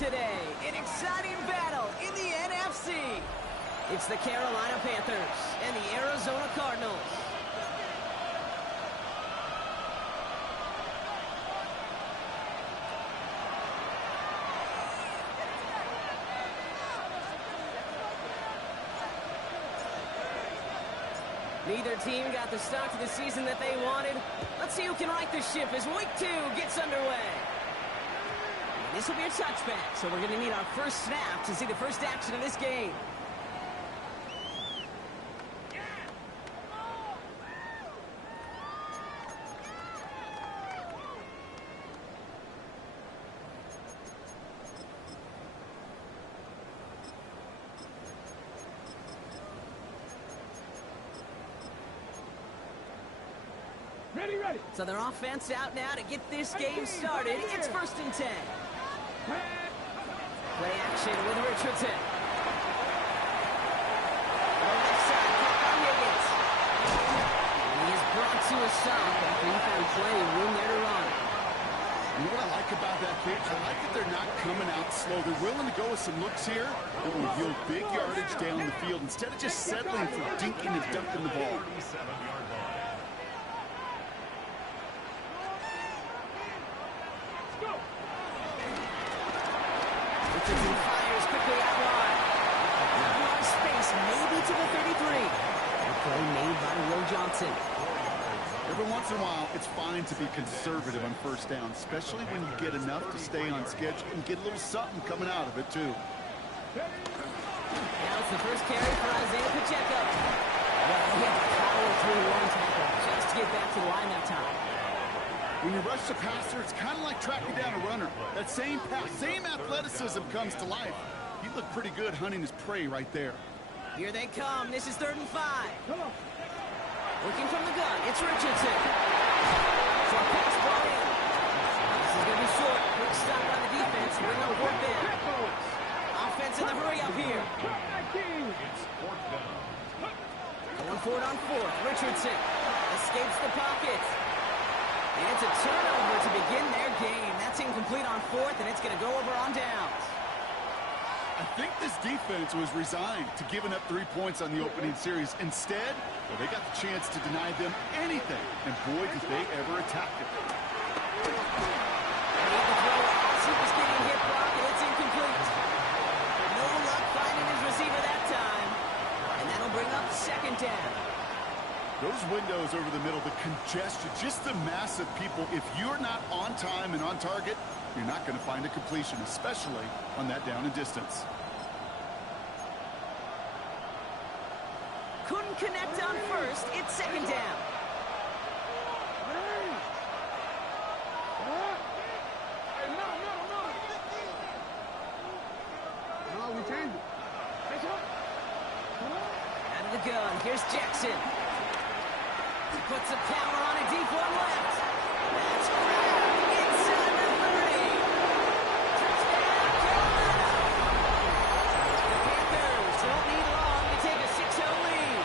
today. An exciting battle in the NFC. It's the Carolina Panthers and the Arizona Cardinals. Neither team got the start to the season that they wanted. Let's see who can right the ship as week 2 gets underway. And this will be a touchback, so we're going to need our first snap to see the first action of this game. Ready. So their offense out now to get this game started. It's 1st and 10. Play action with Richardson. On the left side, caught by Higgins. And he is brought to a stop after he found plenty of room there to run. You know what I like about that pitch? I like that they're not coming out slow. They're willing to go with some looks here that will yield big yardage down the field instead of just settling for dinking and dunking the ball. Richardson fires quickly out wide. Long space, maybe to the 33. A play made by Will Johnson. Every once in a while, it's fine to be conservative on first down, especially when you get enough to stay on schedule and get a little something coming out of it, too. Now it's the first carry for Isaiah Pacheco. Well, he had to power through one tackle just to get back to the line that time. When you rush the passer, it's kind of like tracking down a runner. That same pass, same athleticism comes to life. He looked pretty good hunting his prey right there. Here they come. This is 3rd and 5. Looking from the gun, it's Richardson. Short pass ball in. This is going to be short. Quick stop by the defense. Bring up 4th down. Offense in the hurry up here. Going for it on 4th. Richardson escapes the pocket. And it's a turnover to begin their game. That's incomplete on 4th, and it's going to go over on downs. I think this defense was resigned to giving up 3 points on the opening series. Instead, well, they got the chance to deny them anything, and boy, did they ever attack it. He was getting hit block, and it's incomplete. No luck finding his receiver that time, and that'll bring up 2nd down. Those windows over the middle, the congestion, just the mass of people, if you're not on time and on target, you're not going to find a completion, especially on that down and distance. Couldn't connect on 1st. It's 2nd down. No, we changed it. Out of the gun. Here's Jackson. Puts a counter on a deep one left. That's grabbed inside the 30. Touchdown, Carolina. The Panthers don't need long to take a 6-0 lead.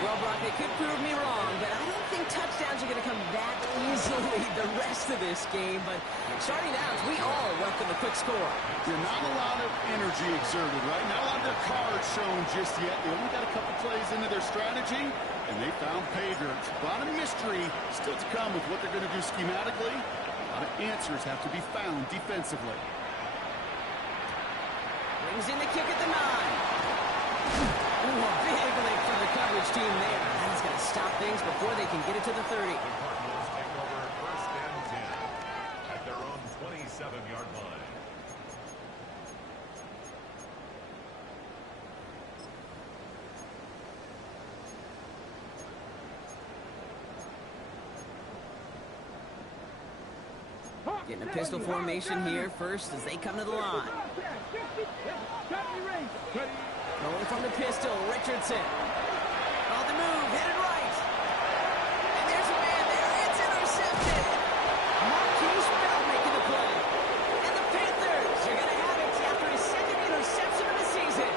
Well, Brock, they could prove me wrong, but I don't think touchdowns are going to come that easily the rest of this game. But starting out, we all welcome a quick score. There's not a lot of energy exerted, right? Not a lot of their cards shown just yet. They only got a couple plays into their strategy, and they found pay dirt. A lot of mystery still to come with what they're going to do schematically. A lot of answers have to be found defensively. Brings in the kick at the 9. Ooh, a big lick from the coverage team there. That is going to stop things before they can get it to the 30. The Cardinals take over 1st and 10 at their own 27-yard line. Getting a pistol formation here first as they come to the line. Going from the pistol, Richardson. On the move, headed right. And there's a man there. It's intercepted. Marquise Bell making the play. And the Panthers are going to have it after his 2nd interception of the season.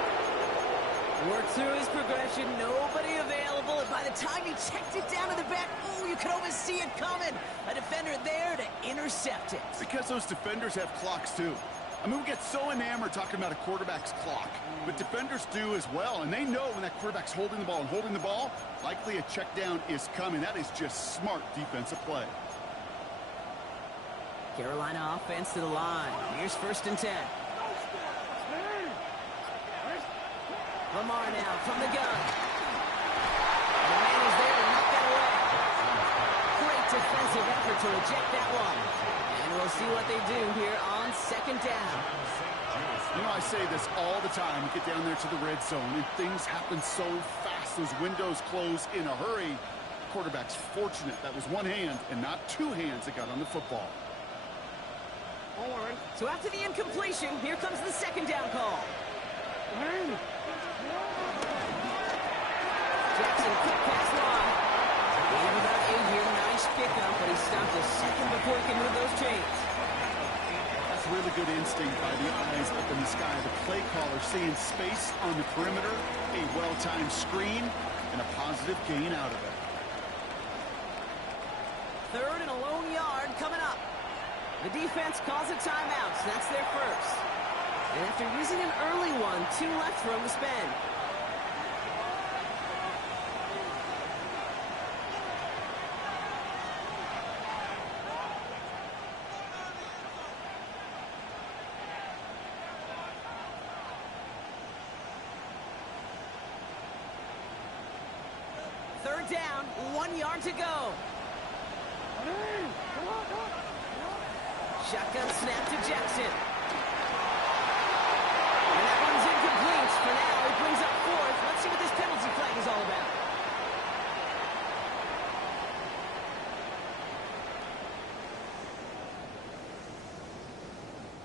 Worked through his progression, nobody available, and by the time he checked it down to the back, oh, you could almost see it coming. A defender there to intercept it. Because those defenders have clocks too. I mean, we get so enamored talking about a quarterback's clock, but defenders do as well, and they know when that quarterback's holding the ball and holding the ball, likely a check down is coming. That is just smart defensive play. Carolina offense to the line. Here's 1st and 10. Lamar now from the gun. The man is there to knock that away. Great defensive effort to reject that one. And we'll see what they do here on 2nd down. You know, I say this all the time. You get down there to the red zone, and things happen so fast. Those windows close in a hurry. The quarterback's fortunate that was one hand and not two hands that got on the football. So after the incompletion, here comes the 2nd down call. Jackson, quick pass line. Gain of about 8 here. Nice pickup, but he stopped a second before he can move those chains. That's really good instinct by the eyes up in the sky. The play caller seeing space on the perimeter, a well-timed screen, and a positive gain out of it. 3rd and a lone yard coming up. The defense calls a timeout, so that's their first. And after using an early one, 2 left for him to spend. Third down, 1 yard to go. Shotgun snap to Jackson. And that one's incomplete. For now, it brings up 4th. Let's see what this penalty flag is all about.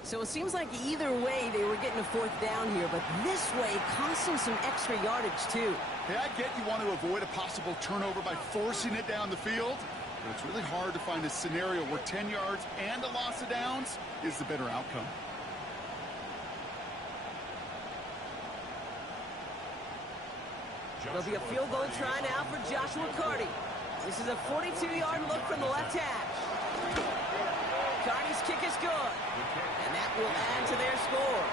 So it seems like either way they were getting a 4th down here, but this way cost them some extra yardage too. Hey, I get you want to avoid a possible turnover by forcing it down the field, but it's really hard to find a scenario where 10 yards and a loss of downs is the better outcome. There'll be a field goal try now for Joshua Carty. This is a 42-yard look from the left hash. Carty's kick is good, and that will add to their score.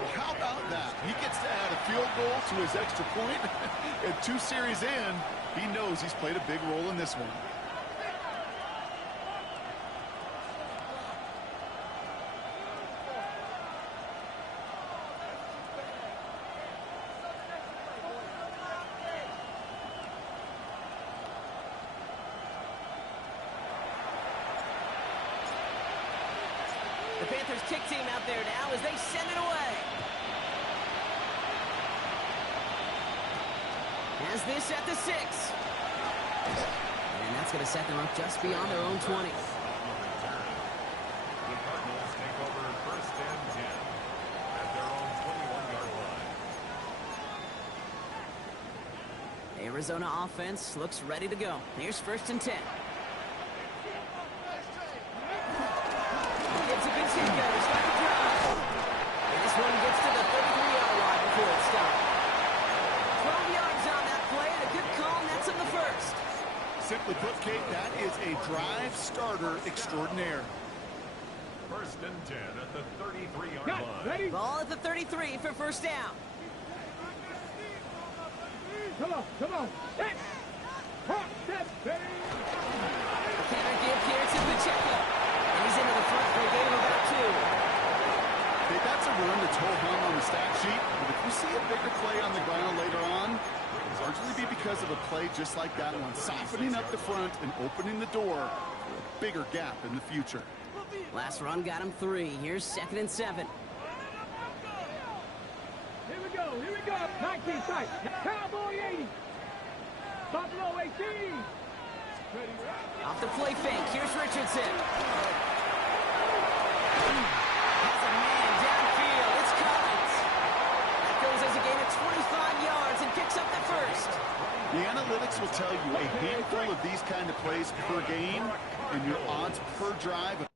Well, how about that? He gets to add a field goal to his extra point, and 2 series in, he knows he's played a big role in this one. The Panthers kick team out there now as they send it away. Has this at the 6. And that's going to set them up just beyond their own 20. The Cardinals take over 1st and 10 at their own 21-yard line. Arizona offense looks ready to go. Here's 1st and 10. It's a good kick out. It's like a drive. And this one gets to the 33-yard line before it's stopped. 12 yards on that play, and a good call, and that's in the 1st. Simply put, Kate, that is a drive starter extraordinaire. 1st and 10 at the 33-yard Got line. ready? Ball at the 33 for 1st down. Come on, come on. Hey. Hop, step, baby. The counter give here to Pacheco. And he's into the front for a gain of about 2. Hey, that's a run that's hung on the stat sheet, but if you see a bigger play on the ground later on, it'll largely be because of a play just like that one, softening up the front and opening the door for a bigger gap in the future. Last run got him 3. Here's 2nd and 7. Here we go, here we go. 19 tight. Cowboy 80. Buffalo 18. Off the play fake. Here's Richardson. Has a man downfield. It's Collins. That goes as a gain of 25 yards and picks up the 1st. The analytics will tell you a handful of these kind of plays per game, and your odds per drive.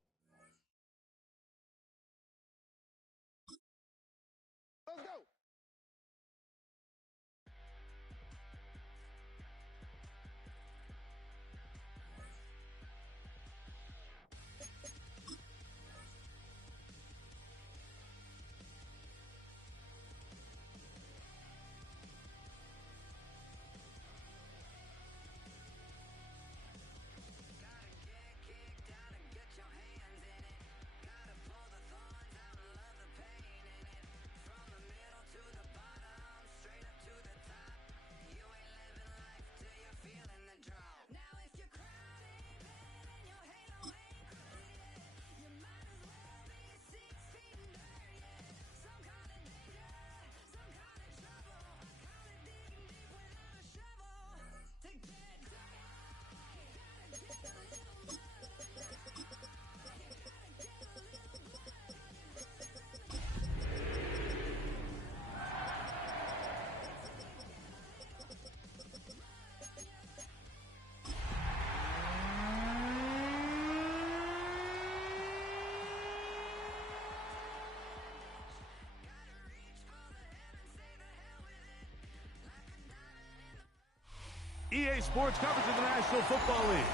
sports coverage of the National Football League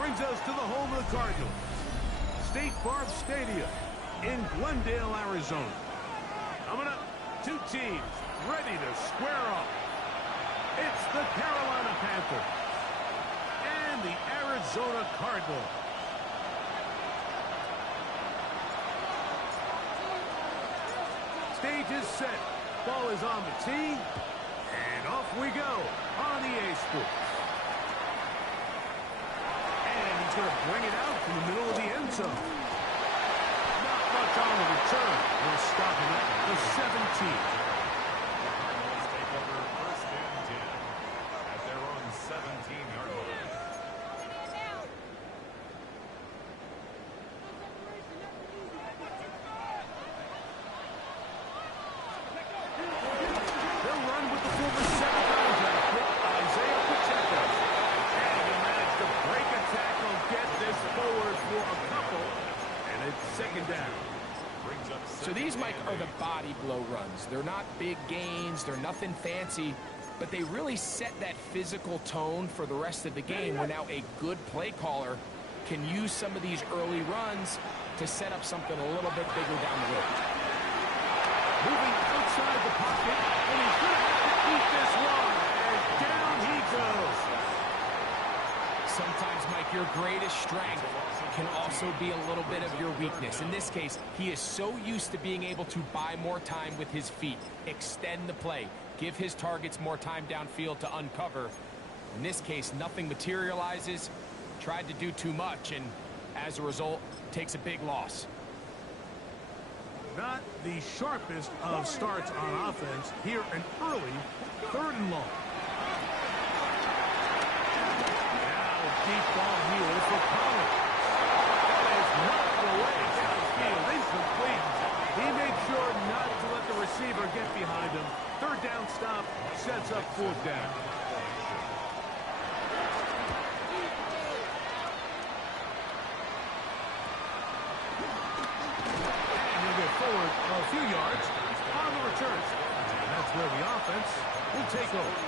brings us to the home of the Cardinals, State Farm Stadium in Glendale, Arizona. Coming up, two teams ready to square off. It's the Carolina Panthers and the Arizona Cardinals. Stage is set. Ball is on the tee. And off we go on EA Sports. And he's going to bring it out from the middle of the end zone. Not much on the return. We're stopping at the 17. Cardinals take over first and 10 at their own 17-yard line. They'll run with the former seventh-round draft pick, Isaiah Pacheco. And he'll manage to break a tackle, get this forward for a couple, and it's second down. Brings up So these, Mike, are the body blow runs. They're not big gains. They're nothing fancy. But they really set that physical tone for the rest of the game where now a good play caller can use some of these early runs to set up something a little bit bigger down the road. Moving outside the pocket, and he's going to have to eat this one. And down he goes. Sometimes, Mike, your greatest strength can also be a little bit of your weakness. In this case, he is so used to being able to buy more time with his feet, extend the play, give his targets more time downfield to uncover. In this case, nothing materializes, tried to do too much, and as a result, takes a big loss. Not the sharpest of starts on offense here an early 3rd and long. Now deep ball here for Collins. That is knocked away downfield, incomplete. He made sure not to let the receiver get behind him. 3rd down stop sets up 4th down. Forward a few yards on the return. And that's where the offense will take over.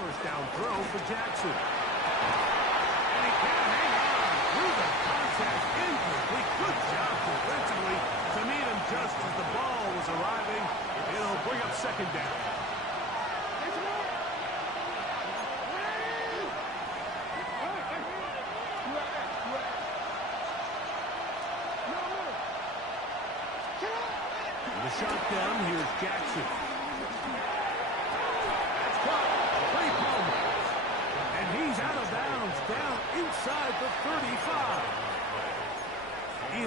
First down throw for Jackson. And he can't hang on through the contact. Incomplete. Good job defensively to meet him just as the ball was arriving. It'll bring up 2nd down. The shotgun, here's Jackson. That's caught. And he's out of bounds, down inside the 35.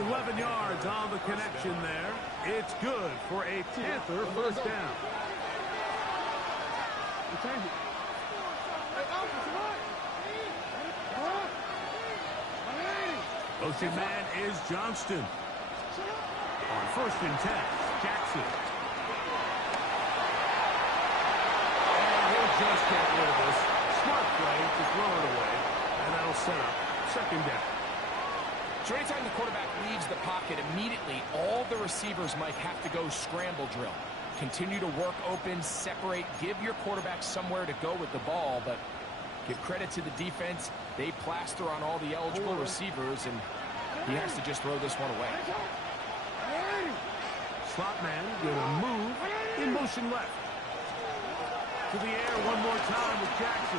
11 yards on the connection there. It's good for a Panther first down. Motion man is Johnston. On 1st and 10, Jackson. Just get rid of this. Smart play to throw it away. And that'll set up 2nd down. So anytime the quarterback leaves the pocket, immediately all the receivers, Mike, have to go scramble drill. Continue to work open, separate, give your quarterback somewhere to go with the ball, but give credit to the defense. They plaster on all the eligible receivers, and he has to just throw this one away. Slot man gonna move in motion left. To the air one more time with Jackson.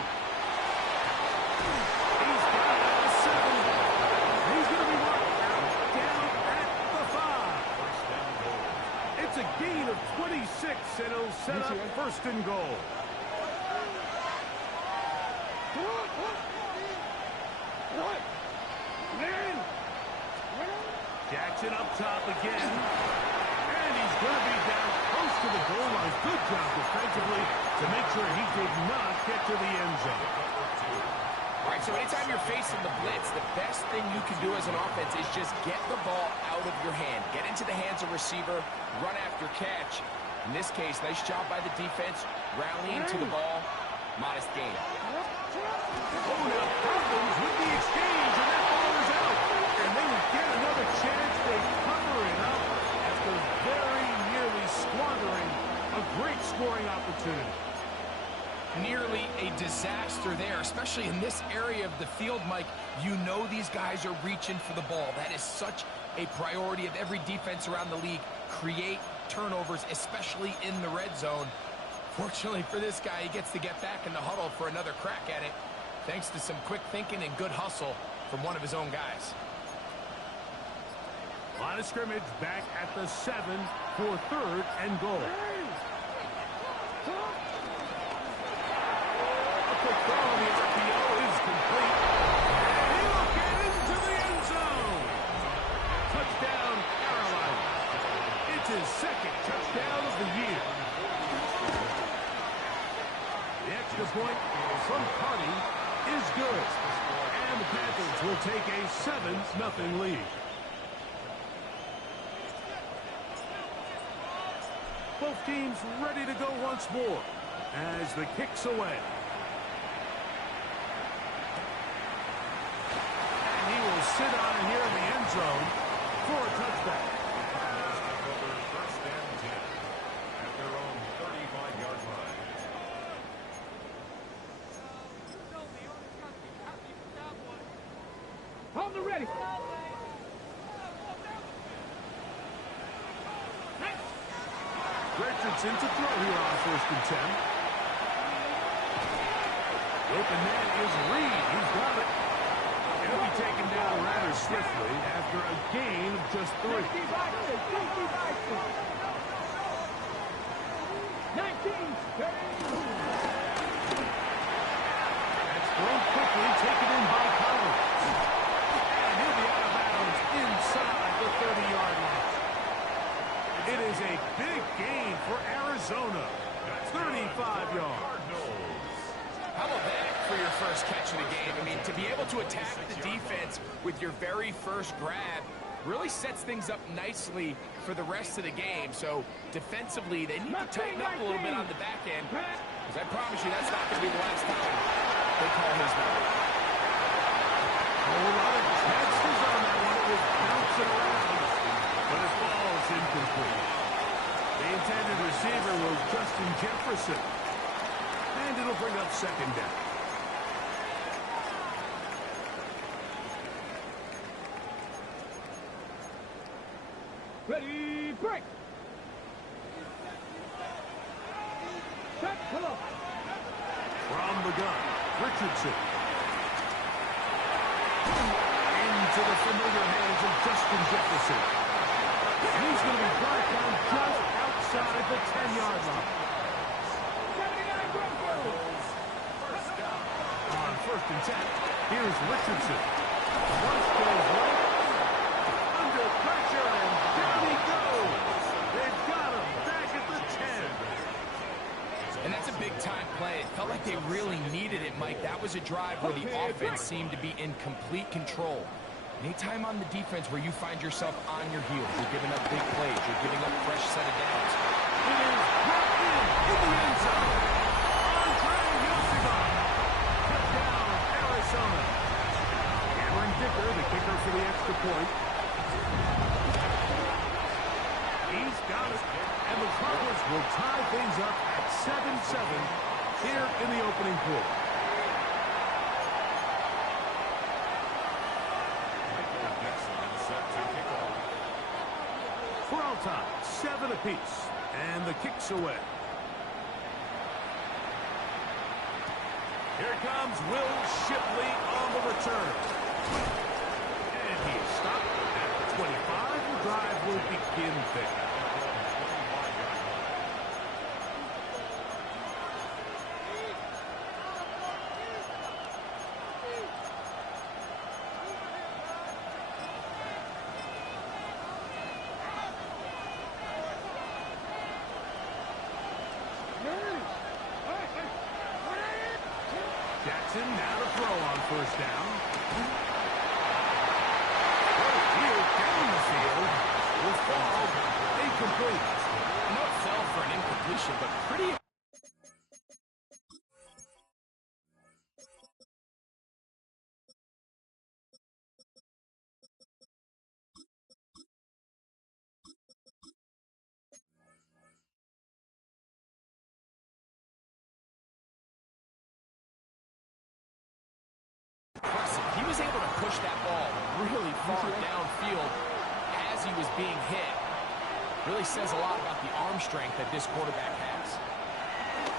He's got a 7. He's going to be marked out down at the 5. It's a gain of 26, and it'll set up 1st and goal. Jackson up top again. And he's going to be down close to the goal line. Good job defensively to make sure he did not get to the end zone. All right, so anytime you're facing the blitz, the best thing you can do as an offense is just get the ball out of your hand. Get into the hands of receiver, run after catch. In this case, nice job by the defense, rallying to the ball. Modest gain. Oh, now problems with the exchange, and that ball is out. And they would get another chance. They cover it up after very nearly squandering a great scoring opportunity. Nearly a disaster there, especially in this area of the field, Mike. You know these guys are reaching for the ball. That is such a priority of every defense around the league. Create turnovers, especially in the red zone. Fortunately for this guy, he gets to get back in the huddle for another crack at it, thanks to some quick thinking and good hustle from one of his own guys. Line of scrimmage back at the 7 for 3rd and goal. A quick throw on the RPO is complete. And he will get into the end zone. Touchdown, Carolina. It's his 2nd touchdown of the year. The extra point from Carty is good. And the Panthers will take a 7-0 lead. Both teams ready to go once more as the kick's away. And he will sit on here in the end zone for a touchback. First and 10 at their own 35-yard line. On the ready. Richardson to throw here on 1st and 10. The open man is Reed. He's got it. He'll be taken down rather swiftly after a gain of just 3. 19. That's thrown quickly, taken in by Collins. And he'll be out of bounds inside the 30-yard line. It is a big gain for Arizona. 35 yards. How about that for your first catch of the game? I mean, to be able to attack the defense with your very first grab really sets things up nicely for the rest of the game. So defensively, they need to tighten up a little bit on the back end, because I promise you that's not going to be the last time they call his number. A lot of chances on that one. It was bouncing around, but his ball is incomplete. The intended receiver was Justin Jefferson. And it'll bring up 2nd down. Ready, break. Set, come on. From the gun, Richardson. Into the familiar hands of Justin Jefferson. And he's going to be brought down just outside the 10-yard line. 79 Broncos. On 1st and 10, here's Richardson. Once goes right, under pressure, and down he goes. They've got him back at the 10. And that's a big-time play. It felt like they really needed it, Mike. That was a drive where the offense seemed to be in complete control. Anytime on the defense where you find yourself on your heels, you're giving up big plays, you're giving up fresh set of downs. It is brought in the end zone. Andre Yosigov. Touchdown, Arizona. Cameron Dicker, the kicker for the extra point. He's got it. And the Cardinals will tie things up at 7-7 here in the opening quarter. For all time, 7 apiece. And the kick's away. Here comes Will Shipley on the return. And he is stopped at the 25. The drive will begin there. Jackson Jackson now to throw on first down. Field down the field will fall incomplete. I know it fell for an incompletion, but pretty... impressive. He was able to push that ball really far downfield as he was being hit. Really says a lot about the arm strength that this quarterback has.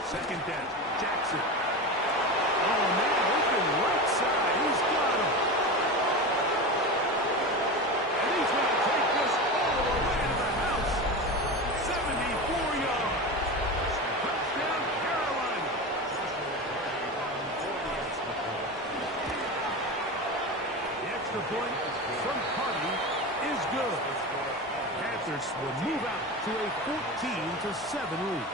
Second down, Jackson. Oh, man, open right side. He's got him. And he's going to take this all the way to the house. 74 yards. Touchdown, Carolina. The extra point from Hardy is good. Panthers will move out to a 14-7 lead.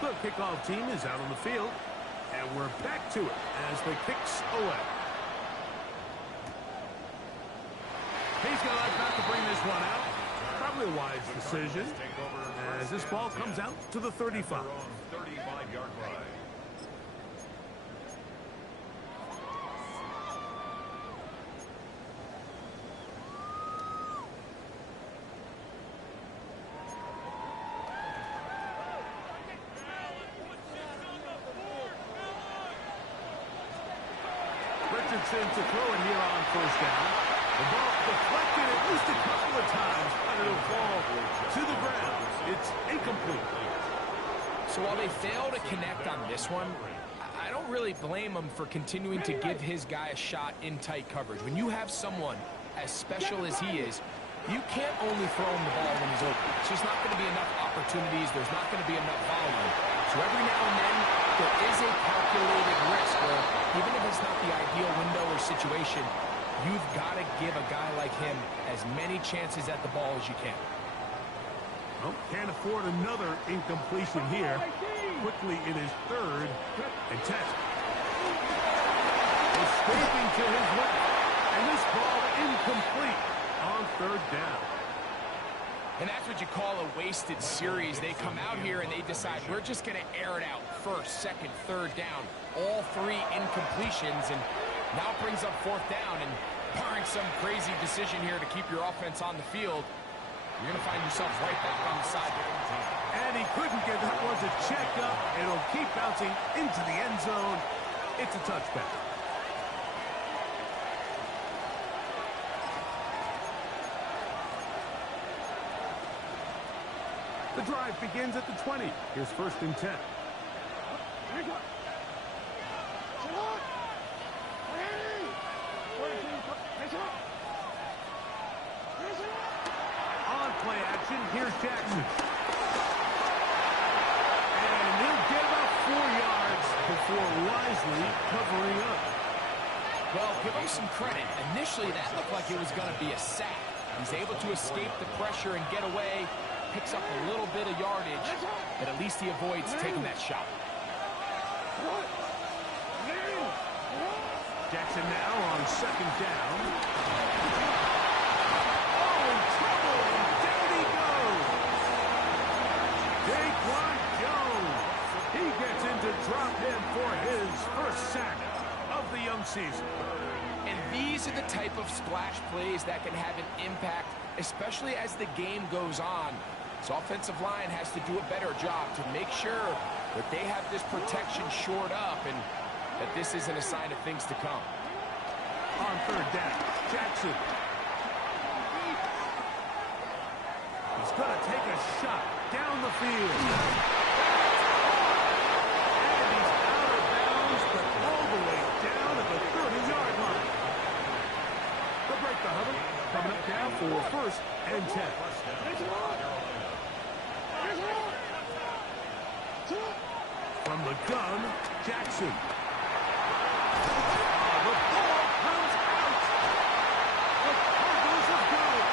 The kickoff team is out on the field, and we're back to it as the kicks away. He's going to like not to bring this one out. Probably a wise decision as this ball comes out to the 35. 35-yard line. Richardson to throw it here on first down. The ball deflected at least a couple of times, but it'll fall to the ground. It's incomplete. So while they fail to connect on this one, I don't really blame him for continuing to give his guy a shot in tight coverage. When you have someone as special as he is, you can't only throw him the ball when he's open. It's just not going to be enough opportunities. There's not going to be enough volume. So every now and then, there is a calculated risk where even if it's not the ideal window or situation, you've got to give a guy like him as many chances at the ball as you can. Well, can't afford another incompletion here. Quickly in his third and 10. Escaping to his left. And this ball incomplete on third down. And that's what you call a wasted series. They come out here and they decide we're just going to air it out first, second, third down. All three incompletions, and now it brings up fourth down. And barring some crazy decision here to keep your offense on the field, you're going to find yourself right back on the sideline. And he couldn't get that one to check up. It'll keep bouncing into the end zone. It's a touchback. The drive begins at the 20. Here's first and 10. On play action, here's Jackson. And he'll get about 4 yards before wisely covering up. Well, give him some credit. Initially, that looked like it was going to be a sack. He's able to escape the pressure and get away. Picks up a little bit of yardage, but at least he avoids taking that shot. Jackson now on second down. Oh, in trouble, and down he goes. Daquan Jones. He gets in to drop him for his first sack of the young season. And these are the type of splash plays that can have an impact, especially as the game goes on. So offensive line has to do a better job to make sure that they have this protection shored up and that this isn't a sign of things to come. On third down, Jackson. He's going to take a shot down the field. And he's out of bounds, but all the way down at the 30-yard line. They'll break the huddle, coming up now for first and 10. From the gun, Jackson. The ball comes out. The Cardinals have got it.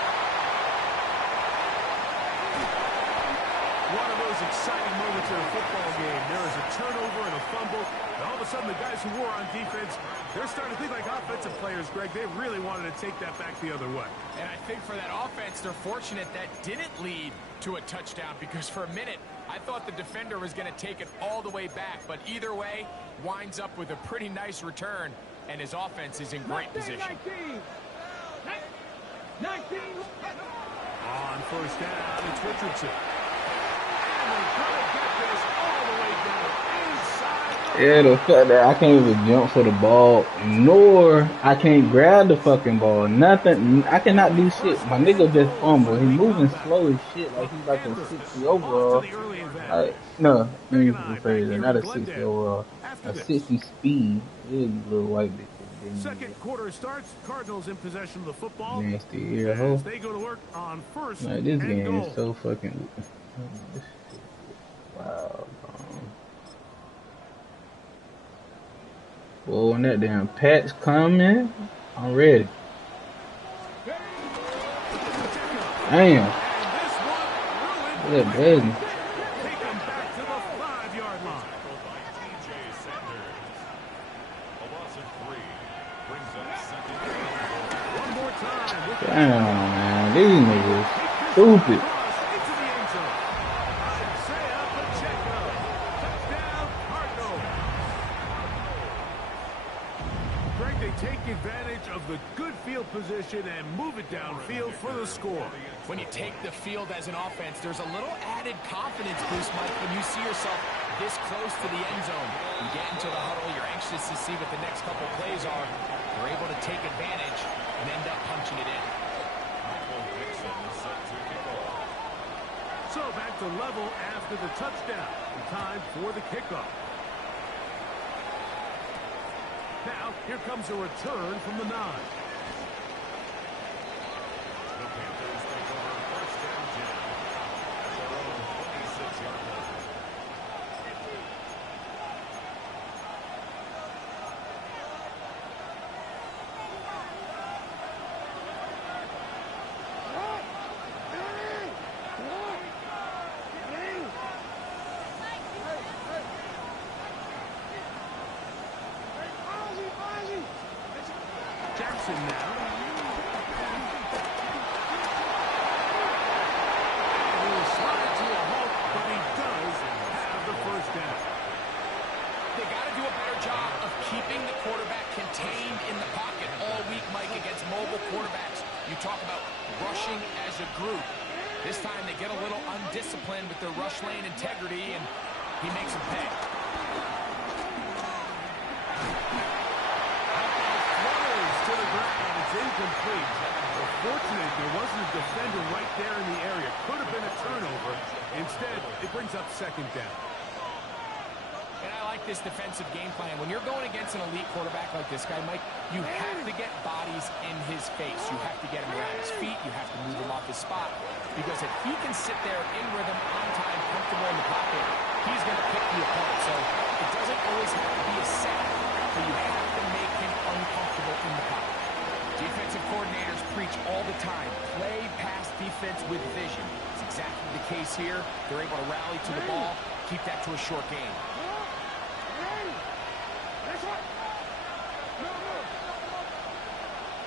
One of those those exciting moments in a football game. There is a turnover and a fumble, and all of a sudden the guys who were on defense, they're starting to think like offensive players, Greg. They really wanted to take that back the other way. And I think for that offense, they're fortunate that didn't lead to a touchdown, because for a minute, I thought the defender was going to take it all the way back. But either way, winds up with a pretty nice return, and his offense is in great position. 19. On first down, it's Richardson. And they're going to get this all the way down inside. Yeah, the fact that I can't even jump for the ball, nor I can't grab the fucking ball. Nothing. I cannot do shit. My nigga just fumble. He moving slow as shit, like he's like a 60 overall. No, let me rephrase that. Not a 60 overall. A 60 speed. It is a little white bitch. Second quarter starts. Cardinals in possession of the football. Nasty ear hole. They go to work on first. Like, this game goal. is so fucking. Wow. Well, when that damn patch coming, I'm ready. Damn. Look at that. Damn, man, these niggas stupid. Greg, they take advantage of the good field position and move it downfield for the score. When you take the field as an offense, there's a little added confidence boost, Mike, when you see yourself this close to the end zone. You get into the huddle, you're anxious to see what the next couple plays are. You're able to take advantage and end up punching it in. So back to level after the touchdown. Time for the kickoff. Now, here comes a return from the 9. The Panthers take over first and 10 at their own 26-yard line. Jackson now. He will slide to a halt, but he does have the first down. They got to do a better job of keeping the quarterback contained in the pocket all week, Mike, against mobile quarterbacks. You talk about rushing as a group. This time they get a little undisciplined with their rush lane integrity, and he makes them pay. To the ground, it's incomplete. Fortunate there wasn't a defender right there in the area. Could have been a turnover. Instead, it brings up second down. And I like this defensive game plan. When you're going against an elite quarterback like this guy, Mike, you have to get bodies in his face. You have to get him around his feet. You have to move him off his spot. Because if he can sit there in rhythm, on time, comfortable in the pocket, he's going to pick you apart. So it doesn't always have to be a sack, but you have to make him uncomfortable in the pocket. Defensive coordinators preach all the time, play pass defense with vision. It's exactly the case here. They're able to rally to the ball, keep that to a short game.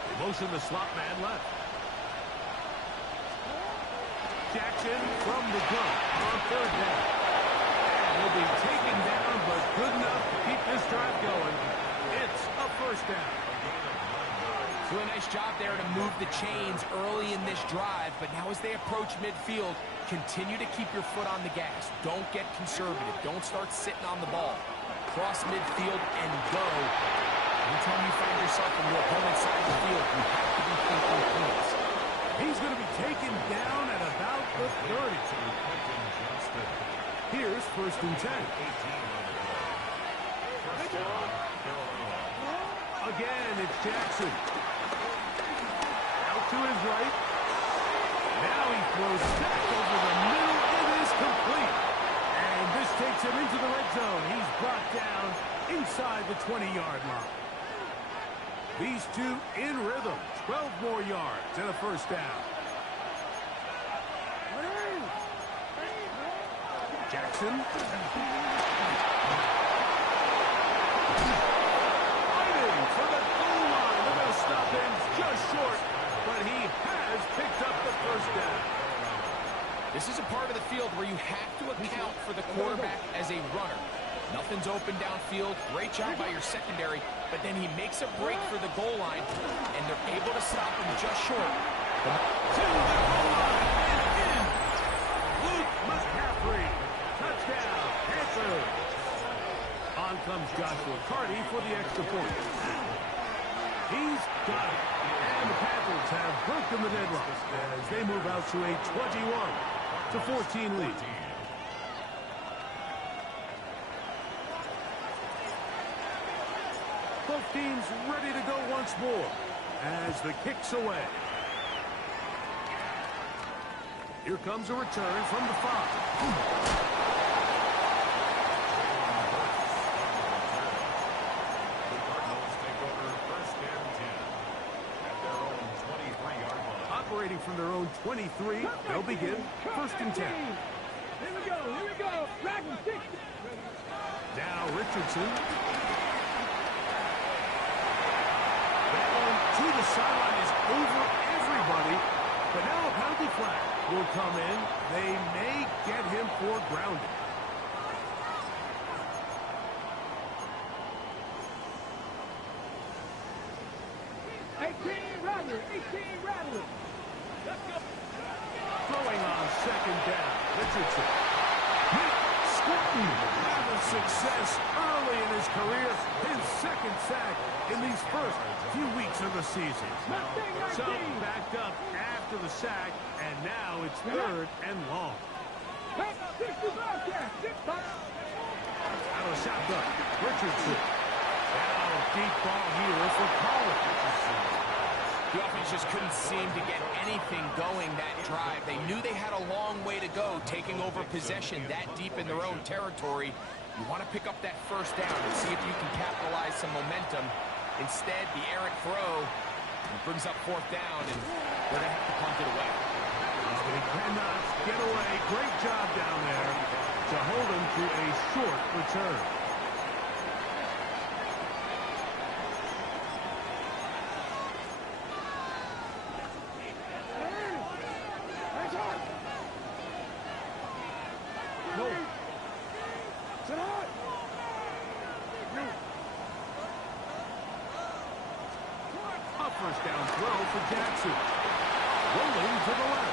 They motion the slot man left. Jackson from the gun on third down. Will be taken down, but good enough to keep this drive going. It's a first down. Really nice job there to move the chains early in this drive, but now as they approach midfield, continue to keep your foot on the gas. Don't get conservative. Don't start sitting on the ball. Cross midfield and go. Anytime you find yourself on your opponent's side of the field, you have to be thinking points. He's going to be taken down at about the 30. Here's first and 10. Again, it's Jackson. Out to his right. Now he throws back over the middle. It is complete. And this takes him into the red zone. He's brought down inside the 20-yard line. These two in rhythm. 12 more yards and a first down. Jackson. Fighting for the goal line. They're going to stop him just short, but he has picked up the first down. This is a part of the field where you have to account for the quarterback as a runner. Nothing's open downfield. Great job by your secondary, but then he makes a break for the goal line, and they're able to stop him just short. To the goal line and in. Luke McCaffrey. Touchdown, Panthers. On comes Joshua Carty for the extra point. He's got it. And the Panthers have broken the deadlock as they move out to a 21-14 lead. Both teams ready to go once more as the kick's away. Here comes a return from the 5. Operating from their own 23, they'll begin 1st and 10. Here we go. Dragon 6. Now Richardson. That one to the sideline is over everybody, but now a penalty flag will come in. They may get him for grounding. Rattler. Let's go. Throwing on 2nd down. Richardson. Squirting. Having success early in his career. His 2nd sack in these first few weeks of the season. So backed up after the sack, and now it's 3rd and long. Out of shotgun. Richardson. Now deep ball here for Collins. The offense just couldn't seem to get anything going that drive. They knew they had a long way to go, taking over possession that deep in their own territory. You want to pick up that 1st down and see if you can capitalize some momentum. Instead, the errant throw brings up 4th down, and they're going to have to punt it away. But he cannot get away. Great job down there to hold him to a short return. First down throw for Jackson. Rolling to the left.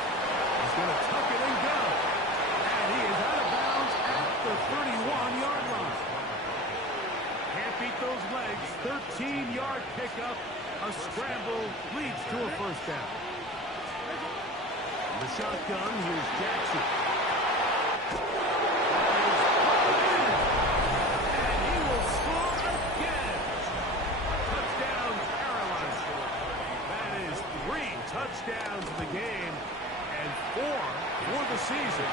He's going to tuck it and go. And he is out of bounds at the 31-yard line. Can't beat those legs. 13-yard pickup. A scramble leads to a 1st down. The shotgun, here's Jackson. And he will score again. Touchdown, Carolina. That is 3 touchdowns in the game and 4 for the season.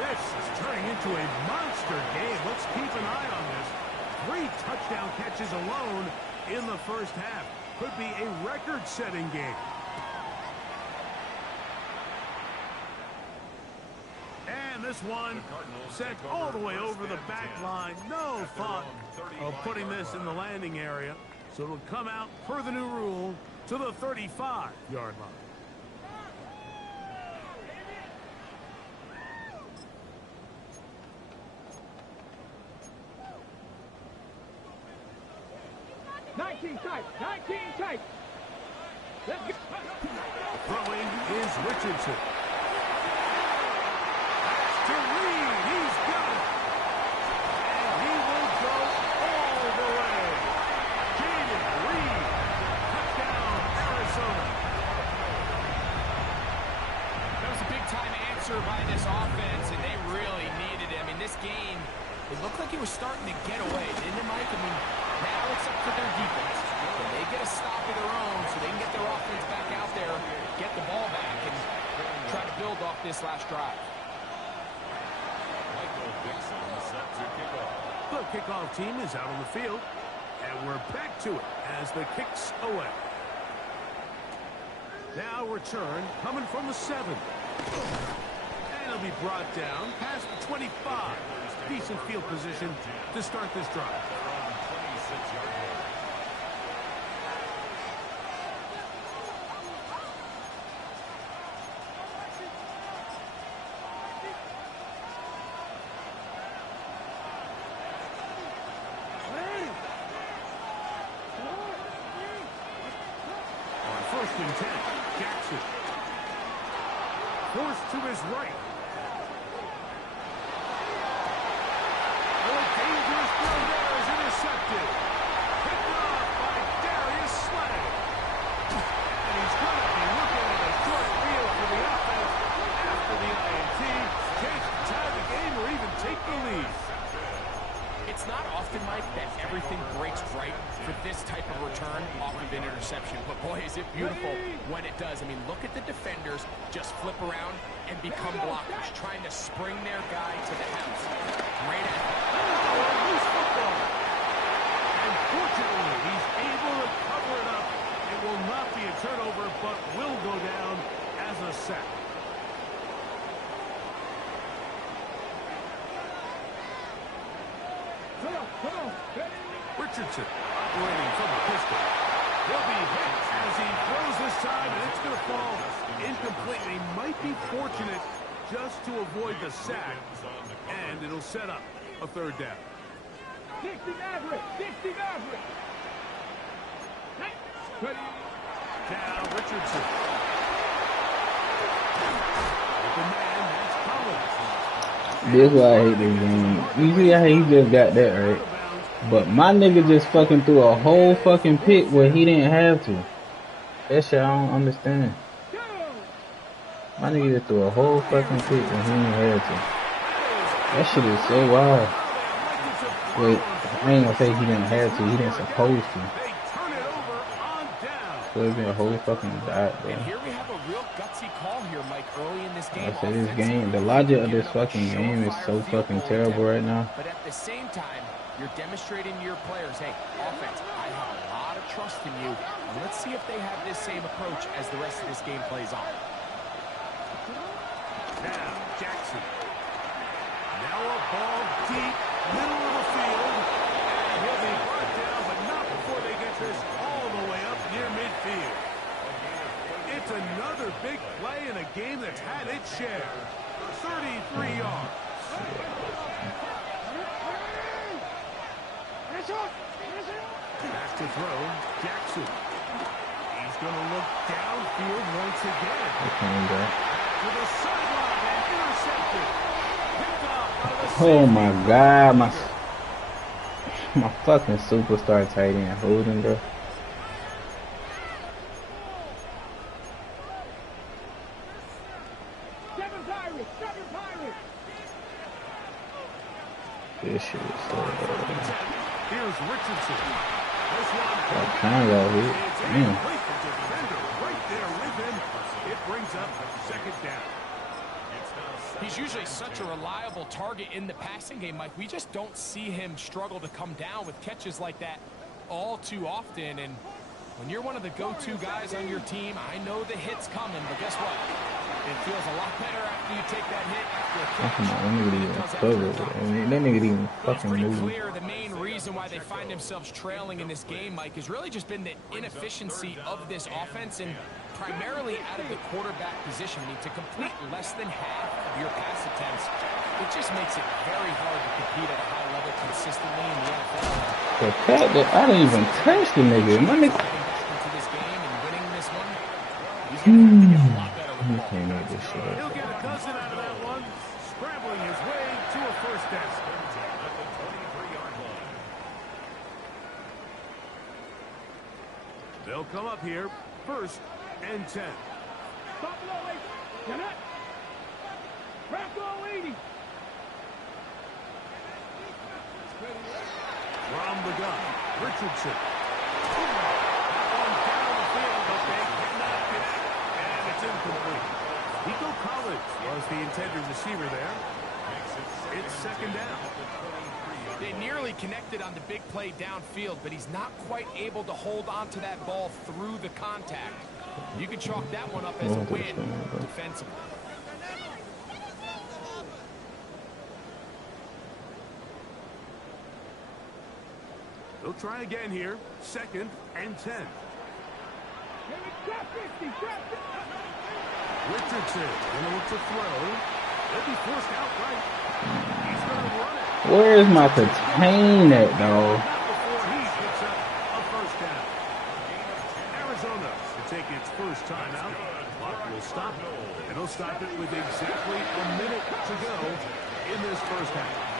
This is turning into a monster game. Let's keep an eye on this. 3 touchdown catches alone in the 1st half. Could be a record-setting game. And this one sent all the way over the back line. No thought of putting this in the landing area. So it'll come out, per the new rule, to the 35-yard line. Nineteen tight. Let's go. Throwing is Richardson. To Reed, he's got it. And he will go all the way. Jaden Reed, touchdown, Arizona. That was a big-time answer by this offense, and they really needed it. I mean, this game, it looked like it was starting to get away, didn't it, Mike? I mean, now it's up to their defense. When they get a stop of their own so they can get their offense back out there, get the ball back, and try to build off this last drive. The kickoff team is out on the field, and we're back to it as the kick's away. Now return coming from the 7. And he'll be brought down past the 25. Decent field position to start this drive. On 1st and 10, Jackson. Forced to his right. Oh, a dangerous throw there is intercepted. Picked off by Darius Slay. And he's going to be looking at a short field for the offense after the INT. Change the tie of the game or even take the lead. It's not often, Mike, that everything breaks right for this type of return off of an interception. But boy, is it beautiful when it does. I mean, look at the defenders just flip around and become blockers, trying to spring their guy to the house. Great effort. Loose football. And fortunately, he's able to cover it up. It will not be a turnover, but will go down as a sack. Richardson operating from the pistol. He'll be hit as he throws this time, and it's going to fall incomplete. He might be fortunate just to avoid the sack, and it'll set up a 3rd down. 60 Maverick! 60 Maverick! Now Richardson. Open man, that's Collins. This is why I hate this game. You see how he just got that, right? But my nigga just fucking threw a whole fucking pick where he didn't have to. That shit I don't understand. My nigga just threw a whole fucking pick when he didn't have to. That shit is so wild. Wait, I ain't gonna say he didn't have to, he didn't supposed to. So it's been a whole fucking dot, bro. And here we have a real gutsy call here, Mike, early in this game. I say this game, the logic of this fucking game is so fucking terrible right now. But at the same time, you're demonstrating to your players, hey, offense, I have a lot of trust in you. And let's see if they have this same approach as the rest of this game plays on. Now, Jackson. Now a ball deep, middle of the field. And he'll be brought down, but not before they get this all the way up near midfield. It's another big play in a game that's had its share. 33 yards. Back to throw, Jackson. He's going to look downfield once again. To the sideline and intercepted. Picked off by the Oh my god, my fucking superstar tight end holding, bro. This shit is so bad. Here's Richardson. This one That time got hit. Damn. right there with him. It brings up 2nd down. He's usually such a reliable target in the passing game, Mike. We just don't see him struggle to come down with catches like that all too often. And when you're one of the go-to guys on your team, I know the hit's coming, but guess what? It feels a lot better after you take that hit after a catch. Come on, that nigga didn't even cover. I mean, that nigga didn't even fucking Pretty move. clear the main reason why they find themselves trailing in this game, Mike, has really just been the inefficiency of this offense and primarily out of the quarterback position. I mean, to complete less than half of your pass attempts, it just makes it very hard to compete at a high level consistently in the NFL. The fact that I didn't even touch the nigga, my nigga. Into this game and winning this one, he's going to get a lot better with the ball. Can't make this shit up. He'll get a dozen out of that one. Scrambling his way to a 1st down. They'll come up here. 1st and 10. Buffalo 80. Get it. Buffalo 80. From the gun, Richardson. That one down the field, but they cannot connect. And it's incomplete. Nico Collins was the intended receiver there. It's 2nd down. They nearly connected on the big play downfield, but he's not quite able to hold on to that ball through the contact. You can chalk that one up as a win defensively. They'll try again here. 2nd and 10. Richardson gonna look to throw. He'll be forced out right. He's gonna run it. Where is my contain at, though? Not before he picks up a first down. Arizona to take its first time out. Clock will stop. And they'll stop it with exactly a minute to go in this first half.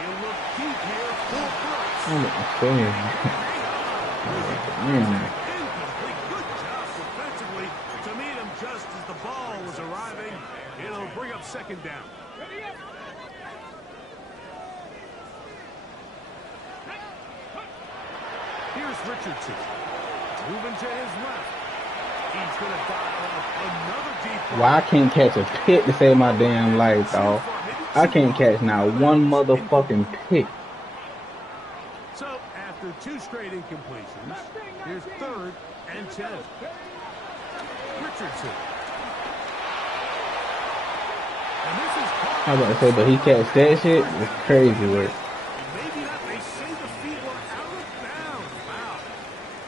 He'll look deep here for Brooks. Incomplete. Good job defensively to meet him just as the ball was arriving. It'll bring up 2nd down. Here's Richardson. Moving to his left. He's going to dial up another deep. Well, I can't catch a pick to save my damn life, dog. I can't catch now one motherfucking pick. So, after 2 straight incompletions, here's 3rd and 10. Richardson. And this is I was about to say, but he catch that shit? It's crazy work. maybe not. They say the feet were out of bounds. Wow.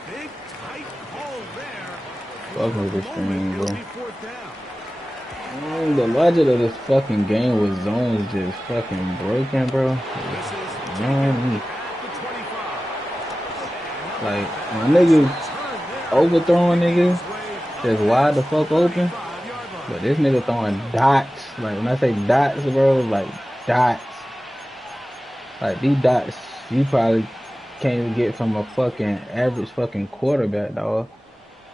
Big, tight call there. Fuck with this thing, bro. It'll be 4th down. The logic of this fucking game with zones just fucking broken, bro. Man, like, my niggas overthrowing niggas just wide the fuck open. But this nigga throwing dots. Like, when I say dots, bro, like dots. Like, these dots you probably can't even get from a fucking average fucking quarterback, dog.